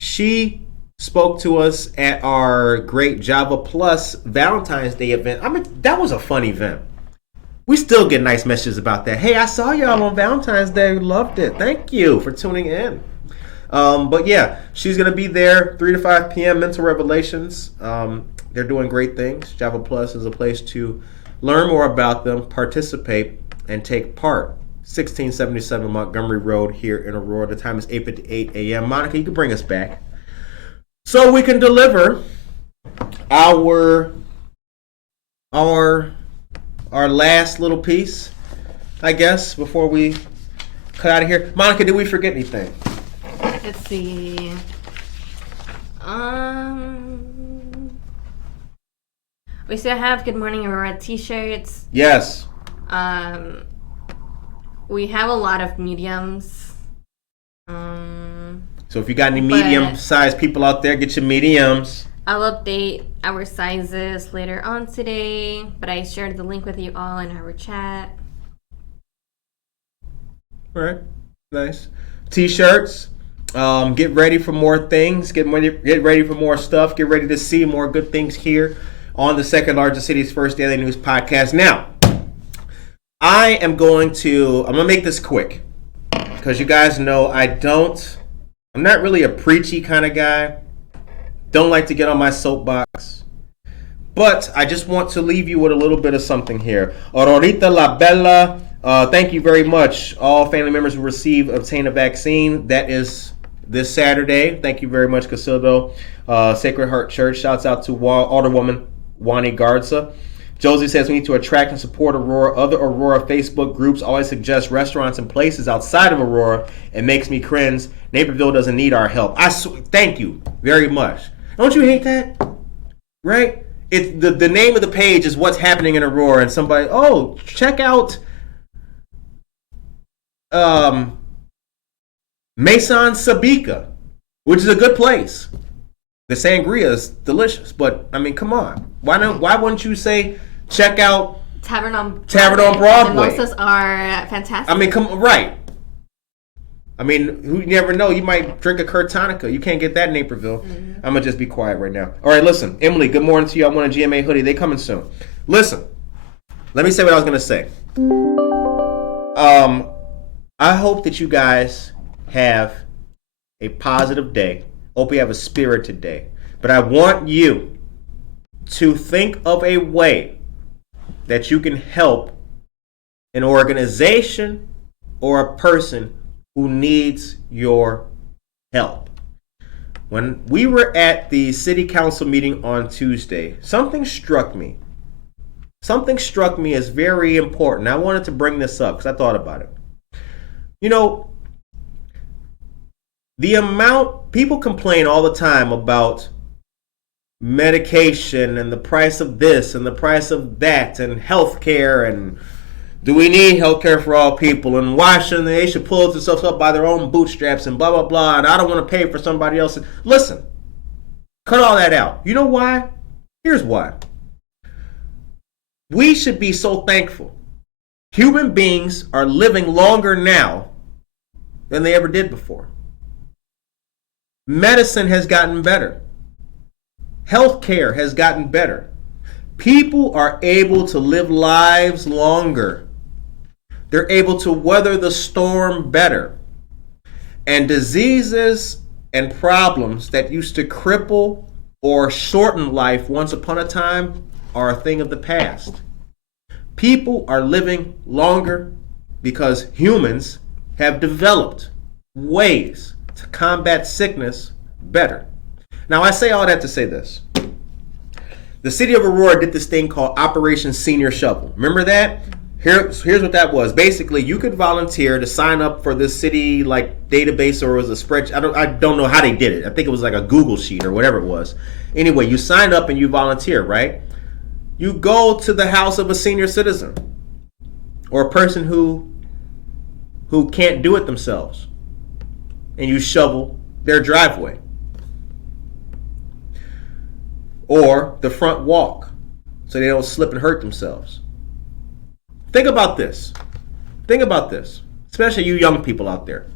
She spoke to us at our great Java Plus Valentine's Day event. I mean, that was a fun event. We still get nice messages about that. Hey, I saw y'all on Valentine's Day. Loved it. Thank you for tuning in. But yeah, she's going to be there 3 to 5 p.m. Mental Revelations. They're doing great things. Java Plus is a place to learn more about them, participate, and take part. 1677 Montgomery Road here in Aurora. The time is 8:58 a.m. Monica, you can bring us back so we can deliver our last little piece, I guess, before we cut out of here. Monica, did we forget anything? Let's see. We still have Good Morning Aurora t-shirts. Yes. We have a lot of mediums. So if you got any medium-sized people out there, get your mediums. I'll update our sizes later on today, but I shared the link with you all in our chat. All right. Nice. T-shirts. Get ready for more things. Get ready for more stuff. Get ready to see more good things here on the second largest city's first daily news podcast. Now, I'm going to make this quick because you guys know I'm not really a preachy kind of guy. Don't like to get on my soapbox. But I just want to leave you with a little bit of something here. Aurorita La Bella, thank you very much. All family members who obtain a vaccine. That is this Saturday. Thank you very much, Casildo. Sacred Heart Church. Shouts out to Alderwoman Wani Garza. Josie says we need to attract and support Aurora. Other Aurora Facebook groups always suggest restaurants and places outside of Aurora. It makes me cringe. Naperville doesn't need our help. Thank you very much. Don't you hate that? Right? It's the name of the page is what's happening in Aurora, and somebody, check out Maison Sabika, which is a good place. The sangria is delicious, but I mean, come on. Why wouldn't you say check out Tavern on Broadway? The mimosas are fantastic. I mean, right. I mean, you never know. You might drink a Kurtonica. You can't get that in Naperville. Mm-hmm. I'm going to just be quiet right now. All right, listen. Emily, good morning to you. I want a GMA hoodie. They coming soon. Listen. Let me say what I was going to say. I hope that you guys have a positive day. Hope you have a spirited day. But I want you to think of a way that you can help an organization or a person who needs your help. When we were at the city council meeting on Tuesday, something struck me. Something struck me as very important. I wanted to bring this up because I thought about it. You know, the amount people complain all the time about medication and the price of this and the price of that and healthcare and do we need healthcare for all people and why shouldn't they should pull themselves up by their own bootstraps and blah blah blah and I don't want to pay for somebody else. Listen, cut all that out. You know why? Here's why. We should be so thankful. Human beings are living longer now than they ever did before. Medicine has gotten better. Healthcare has gotten better. People are able to live lives longer. They're able to weather the storm better. And diseases and problems that used to cripple or shorten life once upon a time are a thing of the past. People are living longer because humans have developed ways to combat sickness better. Now, I say all that to say this. The city of Aurora did this thing called Operation Senior Shovel. Remember that? Here's what that was. Basically, you could volunteer to sign up for this city database, or it was a spreadsheet. I don't know how they did it. I think it was like a Google sheet or whatever it was. Anyway, you signed up and you volunteer, right? You go to the house of a senior citizen or a person who can't do it themselves, and you shovel their driveway or the front walk so they don't slip and hurt themselves. Think about this. Think about this, especially you young people out there.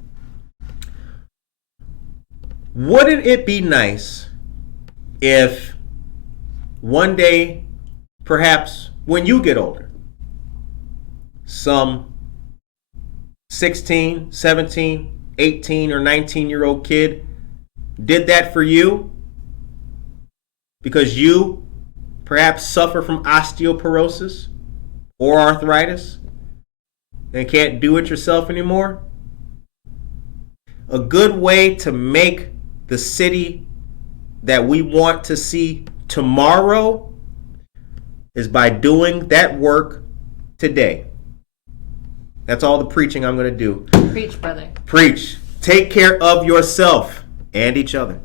Wouldn't it be nice if one day, perhaps when you get older, some 16, 17, 18, or 19-year-old kid did that for you because you perhaps suffer from osteoporosis or arthritis and can't do it yourself anymore? A good way to make the city that we want to see tomorrow is by doing that work today. That's all the preaching I'm going to do. Preach, brother. Preach. Take care of yourself and each other.